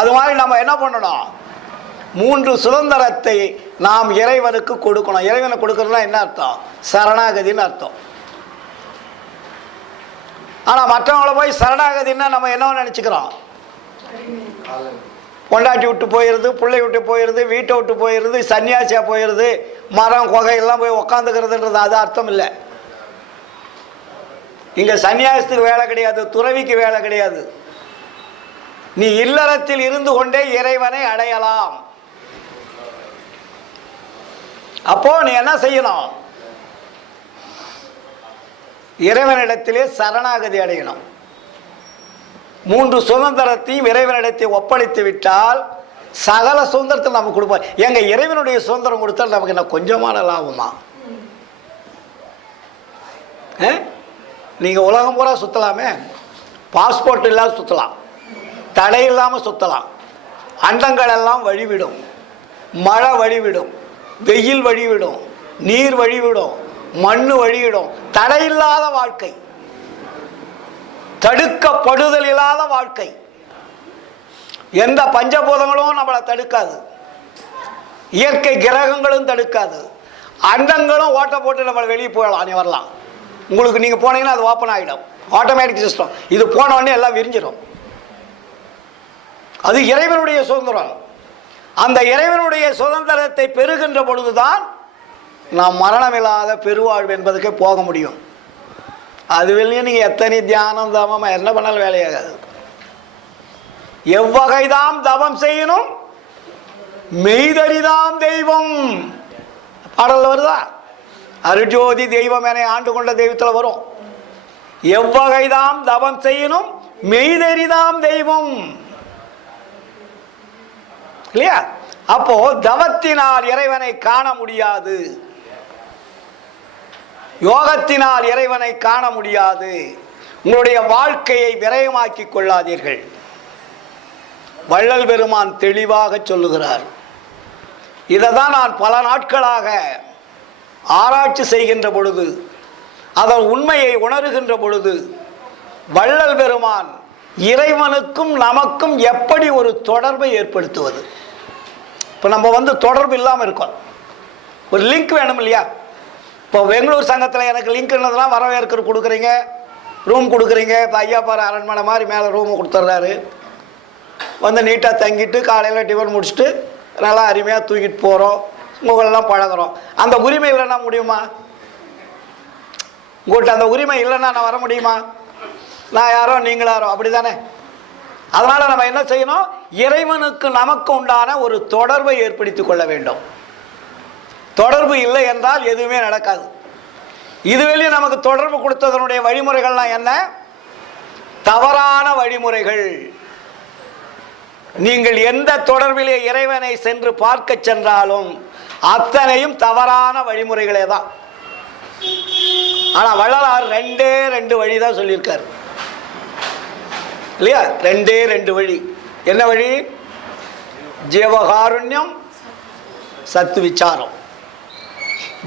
அது மாதிரி நம்ம என்ன பண்ணணும்? 3 சுதந்திரத்தை நாம் இறைவனுக்கு கொடுக்கணும். இறைவனுக்கு கொடுக்கறதுனா என்ன அர்த்தம்? சரணாகதின்னு அர்த்தம். ஆனால் மற்றவங்கள போய் சரணாகதின்னா நம்ம என்ன நினச்சிக்கிறோம்? பொண்டாட்டி விட்டு போயிடுது, பிள்ளை விட்டு போயிடுது, வீட்டை விட்டு போயிடுது, சன்னியாசியாக போயிடுது, மரம் கொகையெல்லாம் போய் உக்காந்துக்கிறதுன்றது அது அர்த்தம் இல்லை. இங்கே சன்னியாசத்துக்கு வேலை கிடையாது, துறவிக்கு வேலை கிடையாது. நீ இல்லறத்தில் இருந்து கொண்டே இறைவனை அடையலாம். அப்போ நீ என்ன செய்யணும்? இறைவனிடத்திலே சரணாகதி அடையணும். 3 சுதந்திரத்தையும் இறைவனிடத்தை ஒப்படைத்து விட்டால் சகல சுதந்திரத்தை நமக்கு கொடுப்பார். எங்க இறைவனுடைய சுதந்திரம் கொடுத்தால் நமக்கு என்ன கொஞ்சமான லாபமா? நீங்க உலகம் பூரா சுத்தலாமே, பாஸ்போர்ட் இல்லாம சுத்தலாம், தடை இல்லாமல் சுத்தலாம். அண்டங்கள் எல்லாம் வழிவிடும், மழை வழிவிடும், வெயில் வழிவிடும், நீர் வழிவிடும், மண்ணு வழிவிடும். தடையில்லாத வாழ்க்கை, தடுக்கப்படுதல் இல்லாத வாழ்க்கை. எந்த பஞ்சபூதங்களும் நம்மளை தடுக்காது, இயற்கை கிரகங்களும் தடுக்காது, அண்டங்களும் ஓட்ட போட்டு நம்மளை வெளியே போகலாம். நீ வரலாம், உங்களுக்கு நீங்கள் போனீங்கன்னா அது ஓப்பன் ஆகிடும், ஆட்டோமேட்டிக் சிஸ்டம். இது போன உடனே எல்லாம் விரிஞ்சிடும். அது இறைவனுடைய சுதந்திரம். அந்த இறைவனுடைய சுதந்திரத்தை பெறுகின்ற பொழுதுதான் நாம் மரணமில்லாத பெருவாழ்வு என்பதுக்கே போக முடியும். அது வெளியே நீங்கள் எத்தனை தியானம் தவம் என்ன பண்ணாலும் வேலையாகாது. எவ்வகைதாம் தவம் செய்யணும் மெய்தறிதாம் தெய்வம் பாடல்ல வருதா? அருஜோதி தெய்வம் என ஆண்டு கொண்ட தெய்வத்தில் வரும். எவ்வகைதாம் தவம் செய்யணும் மெய்தறிதாம் தெய்வம் இல்லையா? அப்போ தவத்தினால் இறைவனை காண முடியாது, யோகத்தினால் இறைவனை காண முடியாது. உங்களுடைய வாழ்க்கையை விரயமாக்கி கொள்ளாதீர்கள். வள்ளல் பெருமான் தெளிவாக சொல்லுகிறார். இதை தான் நான் பல நாட்களாக ஆராய்ச்சி செய்கின்ற பொழுது, அதன் உண்மையை உணர்கின்ற பொழுது, வள்ளல் பெருமான் இறைவனுக்கும் நமக்கும் எப்படி ஒரு தொடர்பை ஏற்படுத்துவது. இப்போ நம்ம தொடர்பு இல்லாமல் இருக்கோம், ஒரு லிங்க் வேணும் இல்லையா? இப்போ பெங்களூர் சங்கத்தில் எனக்கு லிங்க்னதுலாம் வரவேற்கிற கொடுக்குறீங்க, ரூம் கொடுக்குறீங்க. இப்போ ஐயாப்பாறை அரண்மனை மாதிரி மேலே ரூமு கொடுத்துட்றாரு. நீட்டாக தங்கிட்டு காலையில் டிஃபன் முடிச்சுட்டு நல்லா அருமையாக தூக்கிட்டு போகிறோம், உங்களெல்லாம் பழகிறோம். அந்த உரிமை இல்லைன்னா முடியுமா? உங்கள்கிட்ட அந்த உரிமை இல்லைன்னா நான் வர முடியுமா? நான் யாரோ நீங்களாரோ, அப்படி தானே? அதனால் நம்ம என்ன செய்யணும்? இறைவனுக்கு நமக்கு உண்டான ஒரு தொடர்பை ஏற்படுத்தி கொள்ள வேண்டும். தொடர்பு இல்லை என்றால் எதுவுமே நடக்காது. இதுவரையும் நமக்கு தொடர்பு கொடுத்ததனுடைய வழிமுறைகள்லாம் என்ன? தவறான வழிமுறைகள். நீங்கள் எந்த தொடர்பிலே இறைவனை சென்று பார்க்க சென்றாலும் அத்தனையும் தவறான வழிமுறைகளே தான். ஆனால் வள்ளலார் 2 வழி தான் சொல்லியிருக்கார் இல்லையா? 2 வழி. என்ன வழி? ஜீவகாருண்யம், சத்து விசாரம்.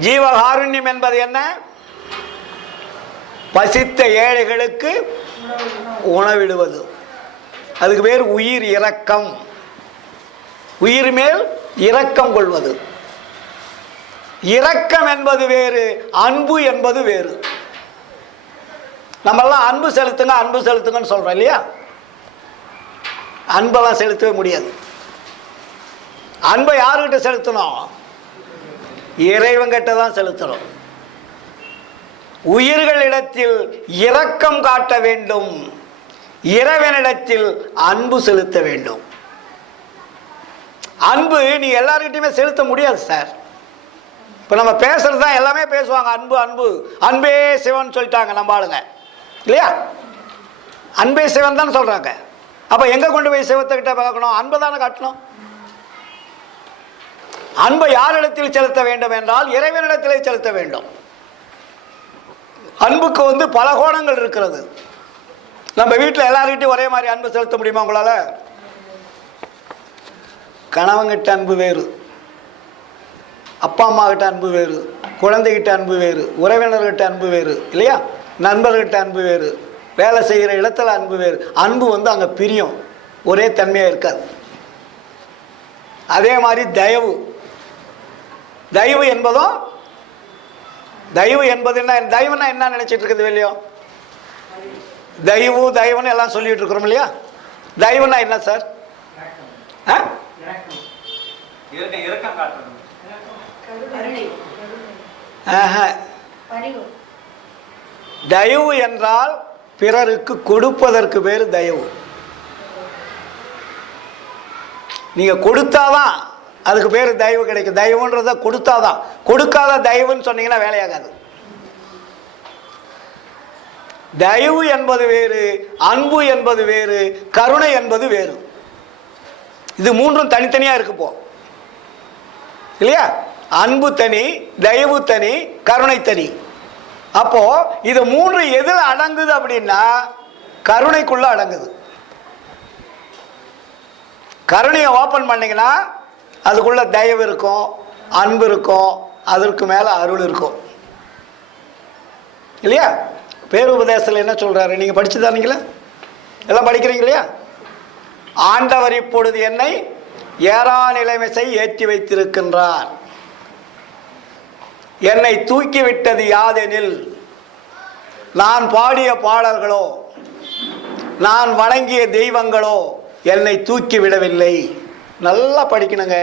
ஜீவகாருண்யம் என்பது என்ன? பசித்த ஏழைகளுக்கு உணவிடுவது. அதுக்கு பேர் உயிர் இரக்கம். உயிர் மேல் இரக்கம் கொள்வது. இரக்கம் என்பது வேறு, அன்பு என்பது வேறு. நம்மெல்லாம் அன்பு செலுத்துங்க அன்பு செலுத்துங்கன்னு சொல்றோம் இல்லையா? அன்பெல்லாம் செலுத்தவே முடியாது. அன்பை யாருக்கிட்ட செலுத்தணும்? இறைவன்கிட்ட தான் செலுத்தணும். உயிர்களிடத்தில் இரக்கம் காட்ட வேண்டும், இறைவனிடத்தில் அன்பு செலுத்த வேண்டும். அன்பு நீ எல்லார்கிட்டையுமே செலுத்த முடியாது சார். இப்போ நம்ம பேசுறது தான் எல்லாமே பேசுவாங்க, அன்பு அன்பு, அன்பே சிவன் சொல்லிட்டாங்க நம்ம ஆளுங்க இல்லையா? அன்பே சிவன் தான் சொல்றாங்க. அப்போ எங்க கொண்டு போய் சிவத்துக்கிட்ட பார்க்கணும்? அன்பை தானே காட்டணும். அன்பை யாரிடத்தில் செலுத்த வேண்டும் என்றால் இறைவனிடத்திலே செலுத்த வேண்டும். அன்புக்கு பல கோணங்கள் இருக்கிறது. நம்ம வீட்டில் எல்லார்கிட்டையும் ஒரே மாதிரி அன்பு செலுத்த முடியுமா உங்களால? கணவன்கிட்ட அன்பு வேறு, அப்பா அம்மா கிட்ட அன்பு வேறு, குழந்தைகிட்ட அன்பு வேறு, உறவினர்கிட்ட அன்பு வேறு இல்லையா? நண்பர்கிட்ட அன்பு வேறு, வேலை செய்கிற இடத்துல அன்பு வேறு. அன்பு அங்கே பிரியும், ஒரே தன்மையாக இருக்காது. அதே மாதிரி தயவு. தயவு என்பதும், தயவு என்பது என்ன? தயவுன்னா என்ன நினைச்சிட்டு இருக்குது வெளியோ? தயவு தயவுன்னு எல்லாம் சொல்லிட்டு இருக்கிறோம் இல்லையா? தயவுன்னா என்ன சார்? தயவு என்றால் பிறருக்கு கொடுப்பதற்கு பேரு தயவு. நீங்க கொடுத்தாதான் அதுக்கு பேரு தயவு கிடைக்கும். தயவுன்றத கொடுத்தாதான். கொடுக்காத தயவுன்னு சொன்னீங்கன்னா வேலையாகாது. தயவு என்பது வேறு, அன்பு என்பது வேறு, கருணை என்பது வேறு. இது மூன்றும் தனித்தனியா இருக்கு போ இல்லையா? அன்பு தனி, தயவு தனி, கருணை தனி. அப்போ இது மூன்று எதில் அடங்குது அப்படின்னா கருணைக்குள்ள அடங்குது. கருணையை ஓபன் பண்ணீங்கன்னா அதுக்குள்ள தயவு இருக்கும், அன்பு இருக்கும், அதற்கு மேல அருள் இருக்கும் இல்லையா? பேருபதேசத்தில் என்ன சொல்றாரு? நீங்க படிச்சுதானீங்களா? எல்லாம் படிக்கிறீங்க இல்லையா? ஆண்டவர் இப்பொழுது என்னை ஏறா நிலைமையை ஏற்றி வைத்திருக்கின்றார். என்னை தூக்கிவிட்டது யாதெனில் நான் பாடிய பாடல்களோ நான் வணங்கிய தெய்வங்களோ என்னை தூக்கி விடவில்லை. நல்லா படிக்கணுங்க.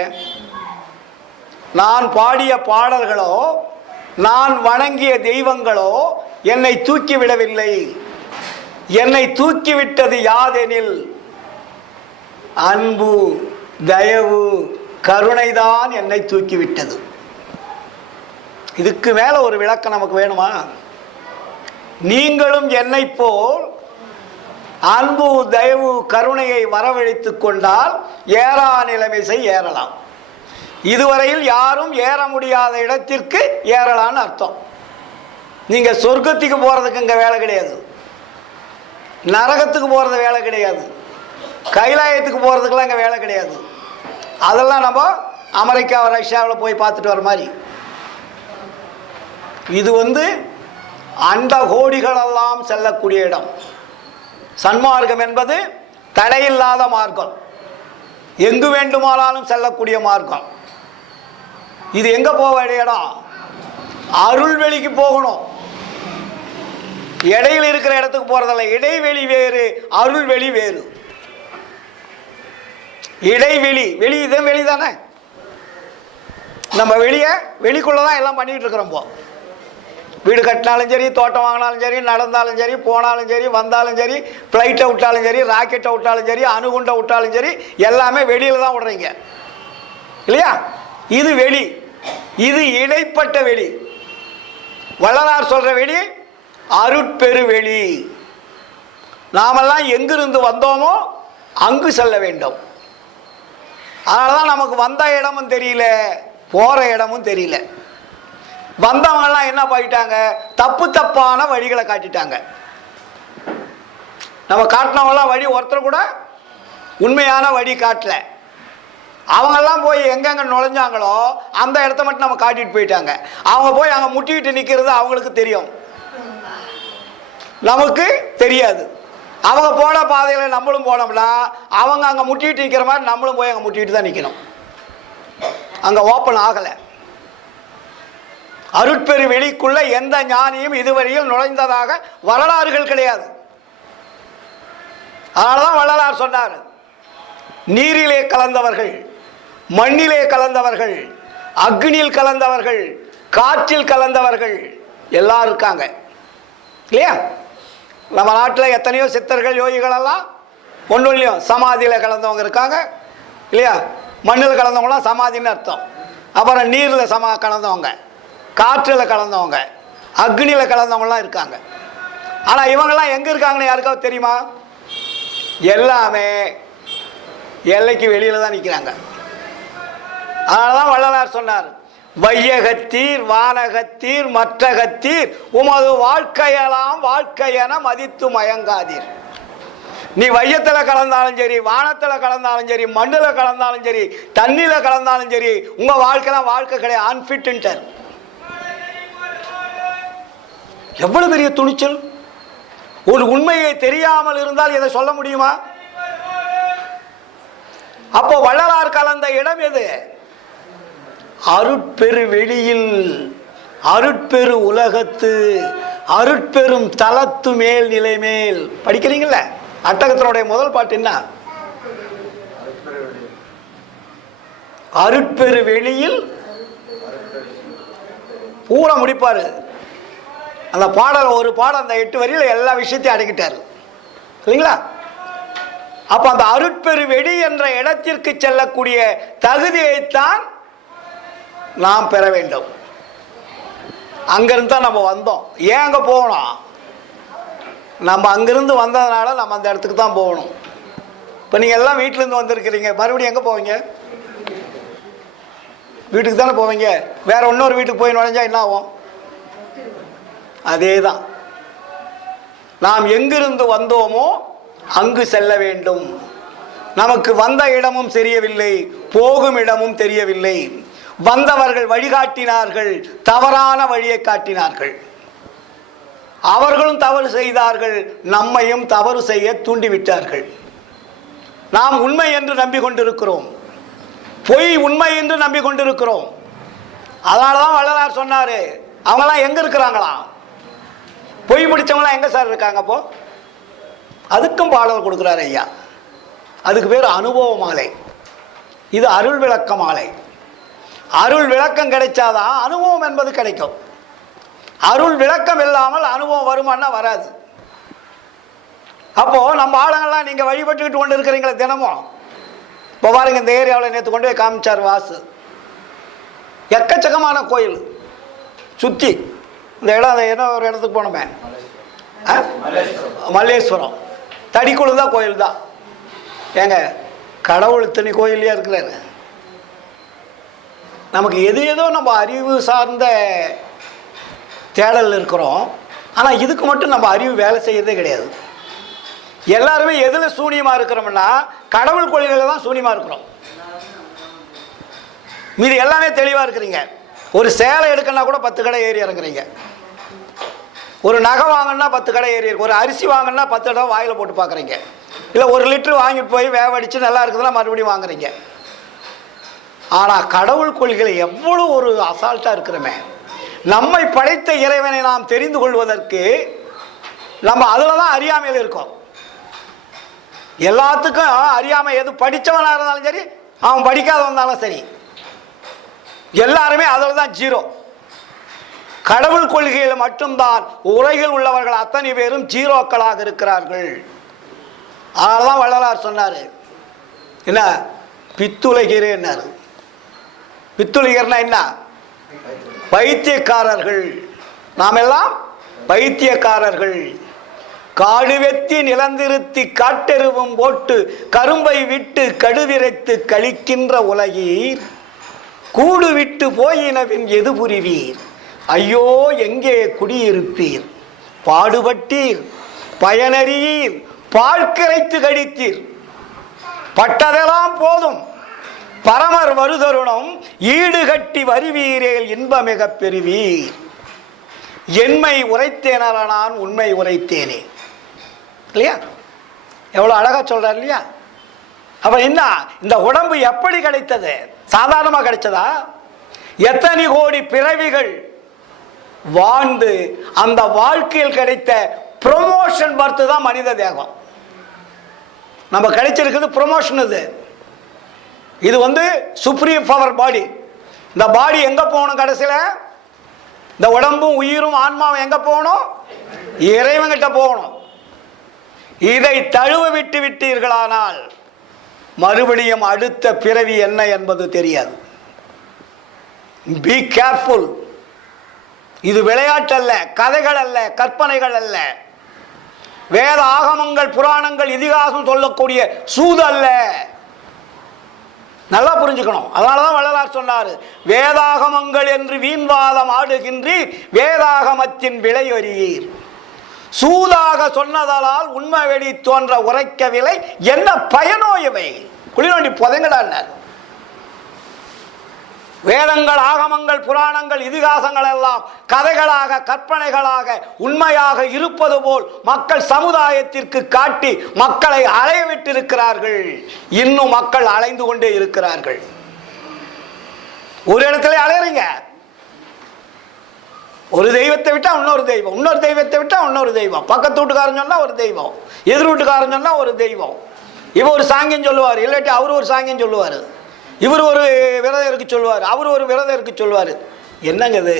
நான் பாடிய பாடல்களோ நான் வணங்கிய தெய்வங்களோ என்னை தூக்கி விடவில்லை. என்னை தூக்கிவிட்டது யாதெனில் அன்பு, தயவு, கருணைதான் என்னை தூக்கிவிட்டது. இதுக்கு மேல ஒரு விளக்கம் நமக்கு வேணுமா? நீங்களும் என்னை போல் அன்பு, தயவு, கருணையை வரவழைத்துக் கொண்டால் ஏறா நிலைமை ஏறலாம். இதுவரையில் யாரும் ஏற முடியாத இடத்திற்கு ஏறலான்னு அர்த்தம். நீங்க சொர்க்கத்துக்கு போறதுக்கு இங்க வேலை கிடையாது, நரகத்துக்கு போறது வேலை கிடையாது, கைலாயத்துக்கு போகிறதுக்கெல்லாம் இங்கே வேலை கிடையாது. அதெல்லாம் நம்ம அமெரிக்கா ரஷ்யாவில் போய் பார்த்துட்டு வர மாதிரி. இது அண்ட கோடிகளெல்லாம் செல்லக்கூடிய இடம். சன்மார்க்கம் என்பது தடையில்லாத மார்க்கம், எங்கு வேண்டுமானாலும் செல்லக்கூடிய மார்க்கம். இது எங்கே போக வேண்டிய இடம்? அருள்வெளிக்கு போகணும். இடையில் இருக்கிற இடத்துக்கு போகிறதில்ல. இடைவெளி வேறு, அருள்வெளி வேறு. இடைவெளி, வெளி இதே வெளி தானே. நம்ம வெளிக்குள்ளே தான் எல்லாம் பண்ணிகிட்டு இருக்கிறோம். இப்போ வீடு கட்டினாலும் சரி, தோட்டம் வாங்கினாலும் சரி, நடந்தாலும் சரி, போனாலும் சரி, வந்தாலும் சரி, ஃப்ளைட்டை விட்டாலும் சரி, ராக்கெட்டை விட்டாலும் சரி, அணுகுண்டை விட்டாலும் சரி, எல்லாமே வெளியில் தான் விடுறீங்க இல்லையா? இது வெளி, இது இடைப்பட்ட வெளி. வள்ளலார் சொல்கிற வெளி அருட்பெரு வெளி. நாமெல்லாம் எங்கிருந்து வந்தோமோ அங்கு செல்ல வேண்டும். அதனால தான் நமக்கு வந்த இடமும் தெரியல, போகிற இடமும் தெரியல. வந்தவங்கெல்லாம் என்ன பண்ணிட்டாங்க? தப்பான வழிகளை காட்டிட்டாங்க. நம்ம காட்டினவங்களாம் வழி ஒருத்தர் கூட உண்மையான வழி காட்டல. அவங்கெல்லாம் போய் எங்கெங்கே நுழைஞ்சாங்களோ அந்த இடத்த மட்டும் நம்ம காட்டிட்டு போயிட்டாங்க. அவங்க போய் அங்கே முட்டிக்கிட்டு நிற்கிறது அவங்களுக்கு தெரியும், நமக்கு தெரியாது. அவங்க போன பாதையில் நம்மளும் போனோம்னா அவங்க அங்கே முட்டிக்கிட்டு நிற்கிற மாதிரி நம்மளும் போய் அங்கே முட்டிக்கிட்டு தான் நிற்கணும். அங்கே ஓப்பன் ஆகலை. அருட்பெரு வெளிக்குள்ள எந்த ஞானியும் இதுவரையில் நுழைந்ததாக வரலாறுகள் கிடையாது. அதனாலதான் வள்ளலார் சொன்னார், நீரிலே கலந்தவர்கள், மண்ணிலே கலந்தவர்கள், அக்னியில் கலந்தவர்கள், காற்றில் கலந்தவர்கள் எல்லாரும் இருக்காங்க இல்லையா? நம்ம நாட்டில் எத்தனையோ சித்தர்கள் யோகிகள் எல்லாம் ஒன்றுலையும் சமாதியில் கலந்தவங்க இருக்காங்க இல்லையா? மண்ணில் கலந்தவங்களாம் சமாதின்னு அர்த்தம். அப்புறம் நீரில் கலந்தவங்க, காற்றில் கலந்தவங்க, அக்னியில் கலந்தவங்களாம் இருக்காங்க. ஆனால் இவங்கெல்லாம் எங்கே இருக்காங்கன்னு யாருக்காவது தெரியுமா? எல்லாமே எல்லைக்கு வெளியில் தான் நிற்கிறாங்க. அதனால தான் வள்ளலார் சொன்னார், வையகத்தீர் வானகத்தீர் மற்றகத்தீர் உமது வாழ்க்கையெல்லாம் வாழ்க்கையென மதித்து மயங்காதீர். நீ வையத்தில் கலந்தாலும் சரி, வானத்தில் கலந்தாலும் சரி, மண்ணில் கலந்தாலும் சரி, தண்ணியில் கலந்தாலும் சரி, உங்கள் வாழ்க்கைலாம் வாழ்க்கை கிடையாது, அன்ஃபிட்டன்டர். எவ்வளவு பெரிய துணிச்சல்! ஒரு உண்மையை தெரியாமல் இருந்தால் இதை சொல்ல முடியுமா? அப்போ வள்ளலார் கலந்த இடம் எது? அருட்பெரு வெளியில், அருட்பெரு உலகத்து, அருட்பெரும் தலத்து மேல் நிலை மேல். படிக்கிறீங்கல்ல, அட்டகத்தினுடைய முதல் பாட்டு என்ன? அருட்பெரு வெளியில் பூரா முடிப்பாரு. அந்த பாடல், ஒரு பாடல், அந்த 8 வரியில் எல்லா விஷயத்தையும் அடக்கிட்டார் இல்லைங்களா? அப்ப அந்த அருட்பெரு வெளி என்ற இடத்திற்கு செல்லக்கூடிய தகுதியைத்தான் நாம் பெற வேண்டும். அங்கிருந்து தான் நம்ம வந்தோம். ஏன் அங்கே போகணும்? நம்ம அங்கிருந்து வந்ததுனால நம்ம அந்த இடத்துக்கு தான் போகணும். இப்போ நீங்கள் எல்லாம் வீட்டிலேருந்து வந்திருக்கிறீங்க, மறுபடியும் எங்கே போவீங்க? வீட்டுக்கு தானே போவீங்க. வேற இன்னொரு வீட்டுக்கு போய் நுழைஞ்சா என்ன ஆகும்? அதே தான். நாம் எங்கிருந்து வந்தோமோ அங்கு செல்ல வேண்டும். நமக்கு வந்த இடமும் தெரியவில்லை, போகும் இடமும் தெரியவில்லை. வந்தவர்கள் வழிகாட்டினார்கள், தவறான வழியை காட்டினார்கள். அவர்களும் தவறு செய்தார்கள், நம்மையும் தவறு செய்ய தூண்டிவிட்டார்கள். நாம் உண்மை என்று நம்பிக்கொண்டிருக்கிறோம், பொய் உண்மை என்று நம்பிக்கொண்டிருக்கிறோம். அதனாலதான் வள்ளலார் சொன்னாரு, அவங்கெல்லாம் எங்க இருக்கிறாங்களாம்? பொய் பிடிச்சவங்களாம் எங்க சார் இருக்காங்க? அப்போ அதுக்கும் பாடல் கொடுக்குறாரு ஐயா. அதுக்கு பேர் அனுபவ மாலை. இது அருள் விளக்க மாலை. அருள் விளக்கம் கிடைச்சாதான் அனுபவம் என்பது கிடைக்கும். அருள் விளக்கம் இல்லாமல் அனுபவம் வருமானா வராது. அப்போ நம்ம ஆளுங்கள்லாம் நீங்க வழிபட்டுக்கிட்டு கொண்டு இருக்கிறீங்களே தினமும். இப்போ பாருங்க, இந்த ஏரியாவில் நேற்று கொண்டு போய் காமிச்சார் வாசு. எக்கச்சக்கமான கோயில் சுற்றி இந்த இடம், அதை என்ன ஒரு இடத்துக்கு போனோமே, மல்லேஸ்வரம். தடிக்குழு தான் கோயில் தான். ஏங்க, கடவுள் இத்தனை கோயிலையா இருக்கிறாரு. நமக்கு எது ஏதோ நம்ம அறிவு சார்ந்த தேடல் இருக்கிறோம். ஆனால் இதுக்கு மட்டும் நம்ம அறிவு வேலை செய்யறதே கிடையாது. எல்லாருமே எதில் சூனியமாக இருக்கிறோம்னா கடவுள் கொள்கையில் தான் சூனியமாக இருக்கிறோம். மீது எல்லாமே தெளிவாக இருக்கிறீங்க. ஒரு சேலை எடுக்கணும்னா கூட 10 கடை ஏறி இறங்குறீங்க. ஒரு நகை வாங்கினா 10 கடை ஏறி இருக்கு. ஒரு அரிசி வாங்கினா 10 தடவை வாயில் போட்டு பார்க்குறீங்க. இல்லை 1 லிட்டர் வாங்கிட்டு போய் வேவடிச்சு நல்லா இருக்குதுன்னா மறுபடியும் வாங்குறீங்க. ஆனால் கடவுள் கொள்கையில் எவ்வளோ ஒரு அசால்ட்டாக இருக்கிறோமே. நம்மை படைத்த இறைவனை நாம் தெரிந்து கொள்வதற்கு நம்ம அதில் தான் அறியாமையில் இருக்கோம். எல்லாத்துக்கும் அறியாமை. எது படித்தவனாக இருந்தாலும் சரி, அவன் படிக்காத வந்தாலும் சரி, எல்லாருமே அதில் தான் ஜீரோ. கடவுள் கொள்கையில் மட்டும்தான் உலகில் உள்ளவர்கள் அத்தனை பேரும் ஜீரோக்களாக இருக்கிறார்கள். அதனால தான் வள்ளலார் சொன்னார், என்ன பித்துலகிறேன்னாரு. பித்துலகிறனா என்ன? பைத்தியக்காரர்கள். நாம் எல்லாம் பைத்தியக்காரர்கள். காடு வெத்தி நிலந்திருத்தி காட்டெருவும் போட்டு கரும்பை விட்டு கடுவிரைத்து கழிக்கின்ற உலகீர் கூடு விட்டு போயினவின் எது புரிவீர்? ஐயோ எங்கே குடியிருப்பீர்? பாடுபட்டீர் பயனறியீர் பாழ்கரைத்து கழித்தீர். பட்டதெல்லாம் போதும் பரமர் வருதருணம் ஈடு கட்டி வருவீரேல் இன்பமிக பெறுவீர். என்மை உரைத்தேனல நான் உண்மை உரைத்தேனே. இல்லையா? எவ்வளோ அழகா சொல்றார் இல்லையா? அப்ப என்ன, இந்த உடம்பு எப்படி கிடைத்தது? சாதாரணமாக கிடைச்சதா? எத்தனை கோடி பிறவிகள் வாழ்ந்து அந்த வாழ்க்கையில் கிடைத்த ப்ரொமோஷன் பர்த் தான் மனித தேகம். நம்ம கிடைச்சிருக்குது ப்ரொமோஷன். இது சுப்ரீம் பவர் பாடி. இந்த பாடி எங்க போகணும்? கடைசியில் இந்த உடம்பும் உயிரும் ஆன்மாவும் எங்க போகணும்? இறைவன்கிட்ட போகணும். இதை தழுவ விட்டு விட்டீர்களானால் மறுபடியும் அடுத்த பிறவி என்ன என்பது தெரியாது. Be careful. இது விளையாட்டு அல்ல, கதைகள் அல்ல, கற்பனைகள் அல்ல. வேத ஆகமங்கள் புராணங்கள் இதிகாசம் சொல்லக்கூடிய சூது அல்ல. நல்லா புரிஞ்சுக்கணும். அதனாலதான் வள்ளலார் சொன்னார், வேதாகமங்கள் என்று வீண்வாதம் ஆடுகின்றீர் வேதாகமத்தின் விலை அறியீர். சூதாக சொன்னதால் உண்மை வெளி தோன்ற உரைக்கவில்லை என்ன பயனோ இவை? குளிரோண்டி புதைங்கடான்னார். வேதங்கள் ஆகமங்கள் புராணங்கள் இதிகாசங்கள் எல்லாம் கதைகளாக கற்பனைகளாக உண்மையாக இருப்பது போல் மக்கள் சமுதாயத்திற்கு காட்டி மக்களை அலைய விட்டிருக்கிறார்கள். இன்னும் மக்கள் அலைந்து கொண்டே இருக்கிறார்கள். ஒரு இடத்துல அலையறீங்க. ஒரு தெய்வத்தை விட்டா இன்னொரு தெய்வம், இன்னொரு தெய்வத்தை விட்டா இன்னொரு தெய்வம், பக்கத்து வீட்டுக்காரன் சொன்னா ஒரு தெய்வம், எதிர் வீட்டுக்காரன் சொன்னா ஒரு தெய்வம். இவர் ஒரு சாங்கியம் சொல்லுவார், இல்லாட்டி அவரு ஒரு சாங்கியம் சொல்லுவார். இவர் ஒரு விரதம் இருக்கு சொல்லுவார், அவர் ஒரு விரதம் இருக்கு சொல்லுவார். என்னங்க இது?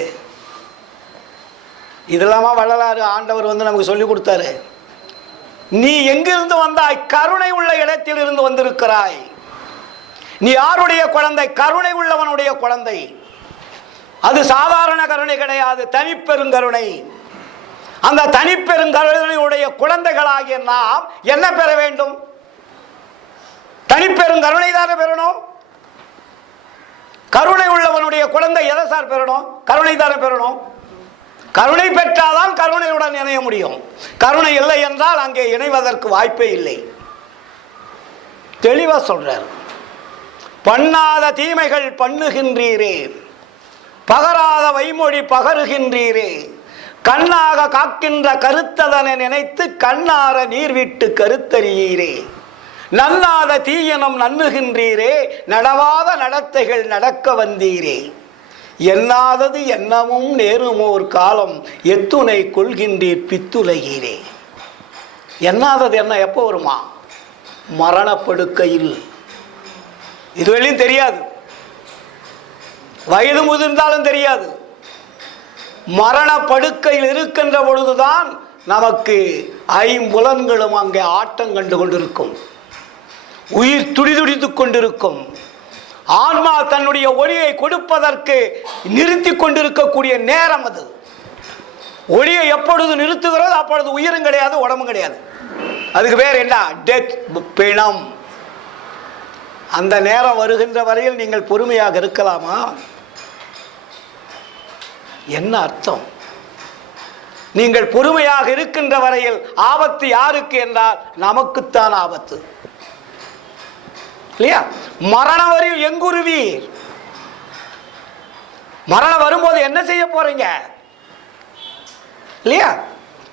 இதெல்லாமா வள்ளலாறு ஆண்டவர் நமக்கு சொல்லி கொடுத்தாரு. நீ எங்கிருந்து வந்தாய்? கருணை உள்ள இடத்தில் இருந்து வந்திருக்கிறாய். நீ யாருடைய குழந்தை? கருணை உள்ளவனுடைய குழந்தை. அது சாதாரண கருணை கிடையாது, தனிப்பெருங்கருணை. அந்த தனிப்பெருங்கருணையுடைய குழந்தைகளாகிய நாம் என்ன பெற வேண்டும்? தனிப்பெருங்கருணை தானே பெறணும். கருணை உள்ளவனுடைய குழந்தை எதை சார் பெறணும்? கருணை தானே பெறணும். கருணை பெற்றால்தான் கருணையுடன் இணைய முடியும். கருணை இல்லை என்றால் அங்கே இணைவதற்கு வாய்ப்பே இல்லை. தெளிவா சொல்றார். பண்ணாத தீமைகள் பண்ணுகின்றீரே, பகராத வைமொழி பகருகின்றீரே, கண்ணாக காக்கின்ற கருத்ததனை நினைத்து கண்ணார நீர் விட்டு கருத்தறியீரே, நல்லாத தீயனம் நண்ணுகின்றீரே, நடவாத நடத்தைகள் நடக்க வந்தீரே, என்னாதது என்னமும் நேருமோர் காலம் எத்துணை கொள்கின்றீர் பித்துலகீரே. என்னாதது என்ன எப்போ வருமா? மரணப்படுக்கையில். இதுவரையும் தெரியாது, வயது முதிர்ந்தாலும் தெரியாது. மரணப்படுக்கையில் இருக்கின்ற பொழுதுதான் நமக்கு ஐம்புலன்களும் அங்கே ஆட்டம் கண்டு கொண்டிருக்கும். உயிர் துடிதுடித்துக் கொண்டிருக்கும். ஆன்மா தன்னுடைய ஒளியை கொடுப்பதற்கு நிறுத்தி கொண்டிருக்கக்கூடிய நேரம் அது. ஒளியை எப்பொழுது நிறுத்துகிறதோ அப்பொழுது உயிரும் கிடையாது, உடம்பும் கிடையாது. அதுக்கு பேர் என்ன? டெத், பிணம். அந்த நேரம் வருகின்ற வரையில் நீங்கள் பொறுமையாக இருக்கலாமா? என்ன அர்த்தம்? நீங்கள் பொறுமையாக இருக்கின்ற வரையில் ஆபத்து யாருக்கு என்றால் நமக்குத்தான் ஆபத்து இல்லையா? மரணம் வரையில் எங்குருவீர். மரணம் வரும்போது என்ன செய்ய போறீங்க இல்லையா?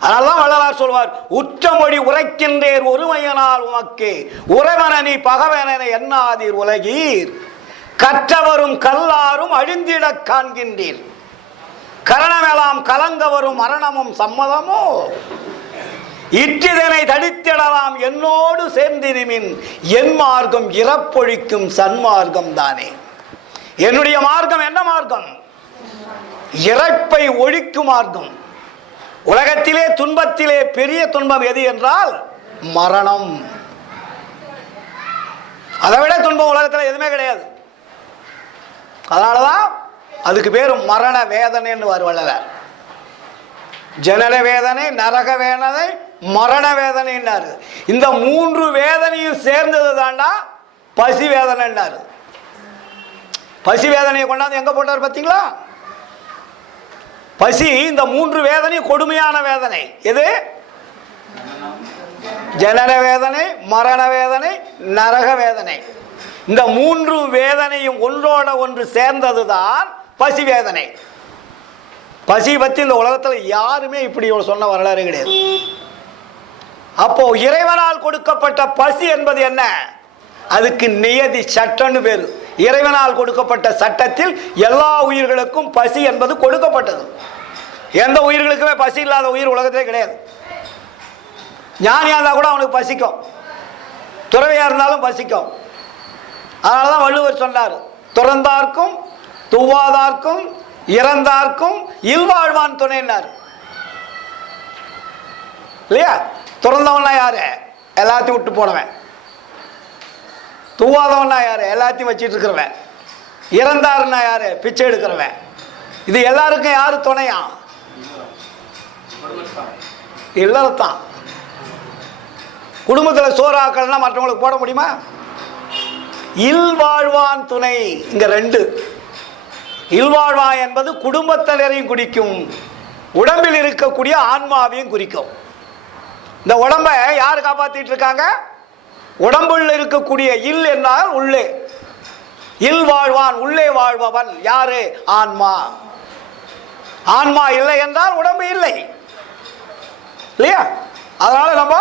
அதனால்தான் வள்ளலார் சொல்வார், உற்றமொழி உரைக்கின்றேர் ஒருமையனால் உமக்கு உறவன நீ பகவன எண்ணாதீர் உலகீர் கற்றவரும் கல்லாரும் அழிந்திட காண்கின்றீர் கரணமெல்லாம் கலங்க வரும் மரணமும் சம்மதமோ இற்றிதனை தடித்திடலாம் என்னோடு சேர்ந்திருமின் என் மார்க்கம் இறப்பொழிக்கும் சன்மார்க்கம் தானே. என்னுடைய மார்க்கம் என்ன மார்க்கம்? இறப்பை ஒழிக்கும் மார்க்கம். உலகத்திலே துன்பத்திலே பெரிய துன்பம் எது என்றால் மரணம். அதை விட துன்பம் உலகத்தில் எதுவுமே கிடையாது. அதனாலதான் அதுக்கு பேர் மரண வேதனைன்னு வருவள்ளலார். ஜனன வேதனை, நரக வேதனை, மரண வேதனைன்னாரு. இந்த மூன்று வேதனையும் சேர்ந்தது தாண்டா பசி வேதனைன்னாரு. பசி வேதனையை கொண்டாந்து எங்க போட்டார் பார்த்தீங்களா? பசி இந்த மூன்று வேதனை கொடுமையான வேதனை. எது? ஜனன வேதனை, மரண வேதனை, நரக வேதனை. இந்த மூன்று வேதனையும் ஒன்றோட ஒன்று சேர்ந்ததுதான் பசி வேதனை. பசி பற்றி இந்த உலகத்தில் யாருமே இப்படி சொன்ன வரலாறு கிடையாது. அப்போ இறைவனால் கொடுக்கப்பட்ட பசி என்பது என்ன? அதுக்கு நியதி சட்டம்னு பேரு. இறைவனால் கொடுக்கப்பட்ட சட்டத்தில் எல்லா உயிர்களுக்கும் பசி என்பது கொடுக்கப்பட்டது. எந்த உயிர்களுக்குமே பசி இல்லாத உயிர் உலகத்திலே கிடையாது. ஞானியா இருந்தா கூட அவனுக்கு பசிக்கும், துறவியா இருந்தாலும் பசிக்கும். அதனாலதான் வள்ளுவர் சொன்னார், துறந்தார்க்கும் துவாதார்க்கும் இறந்தார்க்கும் இல்வாழ்வான் துணைன்னார் இல்லையா? துறந்தவனா யாரு? எல்லாத்தையும் விட்டு போனவன். துவாதவனா யாரு? எல்லாத்தையும் வச்சிட்டு இருக்கிறவன். இறந்தாருன்னா யாரு? பிச்சை எடுக்கிறவன். இது எல்லாருக்கும் யாரு துணையா? இல்லத்தான். குடும்பத்தில் சோறாக்கள்னா மற்றவங்களுக்கு போட முடியுமா? இல்வாழ்வான் துணை. இங்க ரெண்டு. இல்வாழ்வான் என்பது குடும்பத்தினரையும் குறிக்கும், உடம்பில் இருக்கக்கூடிய ஆன்மாவையும் குறிக்கும். இந்த உடம்பை யாரு காப்பாத்திட்டு இருக்காங்க? உடம்புள்ள இருக்கக்கூடிய இல் என்றால் உள்ளே. இல் வாழ்வான், உள்ளே வாழ்பவன் யாரு? ஆன்மா. ஆன்மா இல்லை என்றால் உடம்பு இல்லை இல்லையா? அதனால நம்ம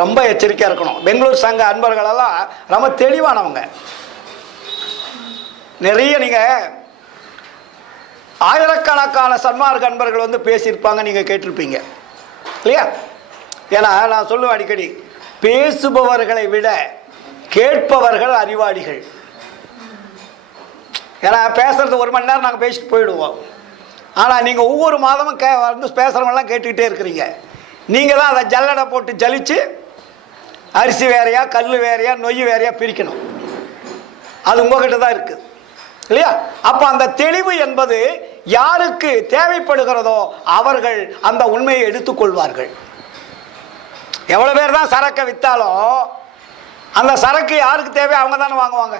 ரொம்ப எச்சரிக்கையா இருக்கணும். பெங்களூர் சங்க அன்பர்கள் எல்லாம் ரொம்ப தெளிவானவங்க. நிறைய நீங்க ஆயிரக்கணக்கான சன்மார்க்க அன்பர்கள் பேசியிருப்பாங்க, நீங்க கேட்டிருப்பீங்க இல்லையா? ஏன்னா நான் சொல்லுவேன் அடிக்கடி, பேசுபவர்களை விட கேட்பவர்கள் அறிவாளிகள். ஏன்னா பேசுறது 1 மணி நேரம் நாங்கள் பேசிட்டு போயிடுவோம். ஆனால் நீங்கள் ஒவ்வொரு மாதமும் பேசுகிறவங்களாம் கேட்டுக்கிட்டே இருக்கிறீங்க. நீங்கள் தான் அதை ஜல்லடை போட்டு ஜலிச்சு அரிசி வேறையா, கல் வேறையா, நொய் வேறையா பிரிக்கணும். அது உங்ககிட்ட தான் இருக்குது இல்லையா? அப்போ அந்த தெளிவு என்பது யாருக்கு தேவைப்படுகிறதோ அவர்கள் அந்த உண்மையை எடுத்துக்கொள்வார்கள். எவ்வளோ பேர் தான் சரக்கை விற்றாலும் அந்த சரக்கு யாருக்கு தேவை அவங்க தானே வாங்குவாங்க.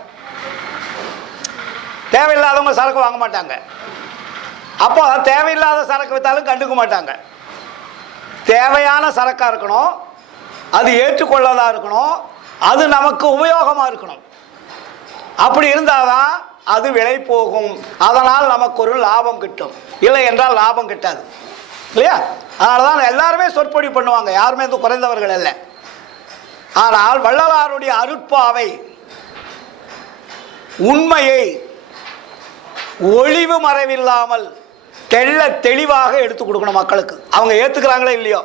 தேவையில்லாதவங்க சரக்கு வாங்க மாட்டாங்க. அப்போ தேவையில்லாத சரக்கு விற்றாலும் கண்டுக்க மாட்டாங்க. தேவையான சரக்காக இருக்கணும், அது ஏற்றுக்கொள்ளதாக இருக்கணும், அது நமக்கு உபயோகமாக இருக்கணும். அப்படி இருந்தால்தான் அது விலை போகும். அதனால் நமக்கு ஒரு லாபம் கிட்டும். இல்லை என்றால் லாபம் கிட்டாது இல்லையா? அதனால தான் எல்லாருமே சொற்பொழி பண்ணுவாங்க, யாருமே குறைந்தவர்கள் அல்ல. ஆனால் வள்ளலாருடைய அருட்பாவை உண்மையை ஒளிவு மறைவில்லாமல் தெள்ள தெளிவாக எடுத்து கொடுக்கணும் மக்களுக்கு. அவங்க ஏற்றுக்கிறாங்களோ இல்லையோ,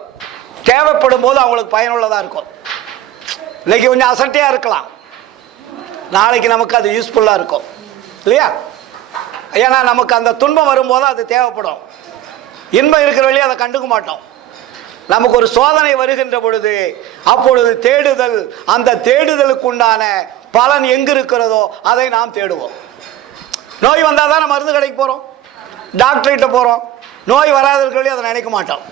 தேவைப்படும் போது அவங்களுக்கு பயனுள்ளதாக இருக்கும். இன்னைக்கு கொஞ்சம் அசட்டையாக இருக்கலாம், நாளைக்கு நமக்கு அது யூஸ்ஃபுல்லாக இருக்கும் இல்லையா? ஏன்னா நமக்கு அந்த துன்பம் வரும்போது அது தேவைப்படும். இன்பம் இருக்கிற வழியை அதை கண்டுக்க மாட்டோம். நமக்கு ஒரு சோதனை வருகின்ற பொழுது அப்பொழுது தேடுதல், அந்த தேடுதலுக்கு உண்டான பலன் எங்கு இருக்கிறதோ அதை நாம் தேடுவோம். நோய் வந்தால் தான் நம்ம மருந்து கடைக்கு போகிறோம், டாக்டர்கிட்ட போகிறோம். நோய் வராத இருக்கிற வழி அதை நினைக்க மாட்டோம்.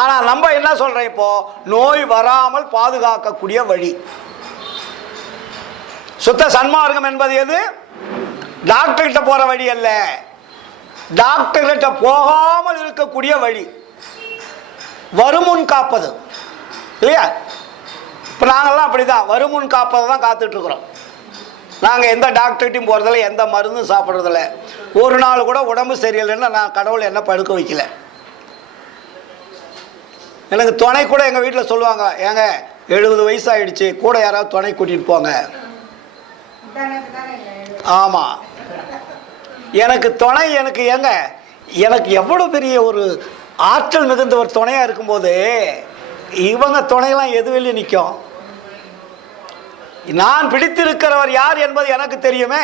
ஆனால் நம்ம என்ன சொல்கிறோம், இப்போ நோய் வராமல் பாதுகாக்கக்கூடிய வழி சுத்த சன்மார்க்கம் என்பது எது? டாக்டர்கிட்ட போகிற வழி அல்ல, டாக்டர்கிட்ட போகாமல் இருக்கக்கூடிய வழி. வருமுன் காப்பது இல்லையா? இப்போ நாங்கள்லாம் அப்படி தான் வருமுன் காப்பதை தான் காத்துட்ருக்குறோம். நாங்கள் எந்த டாக்டர்கிட்டையும் போகிறதில்ல, எந்த மருந்தும் சாப்பிட்றதில்ல. ஒரு நாள் கூட உடம்பு சரியில்லைன்னா நான் கடவுள் என்ன படுக்க வைக்கல. எனக்கு துணை கூட எங்கள் வீட்டில் சொல்லுவாங்க, ஏங்க 70 வயசு ஆகிடுச்சு, கூட யாராவது துணை கூட்டிகிட்டு போங்க. ஆமாம், எனக்கு துணை எனக்கு ஏங்க எனக்கு எவ்வளோ பெரிய ஒரு ஆற்றல் மிகுந்த ஒரு துணையாக இருக்கும்போது இவங்க துணையெல்லாம் எது வெளியே நிற்கும்? நான் பிடித்திருக்கிறவர் யார் என்பது எனக்கு தெரியுமே.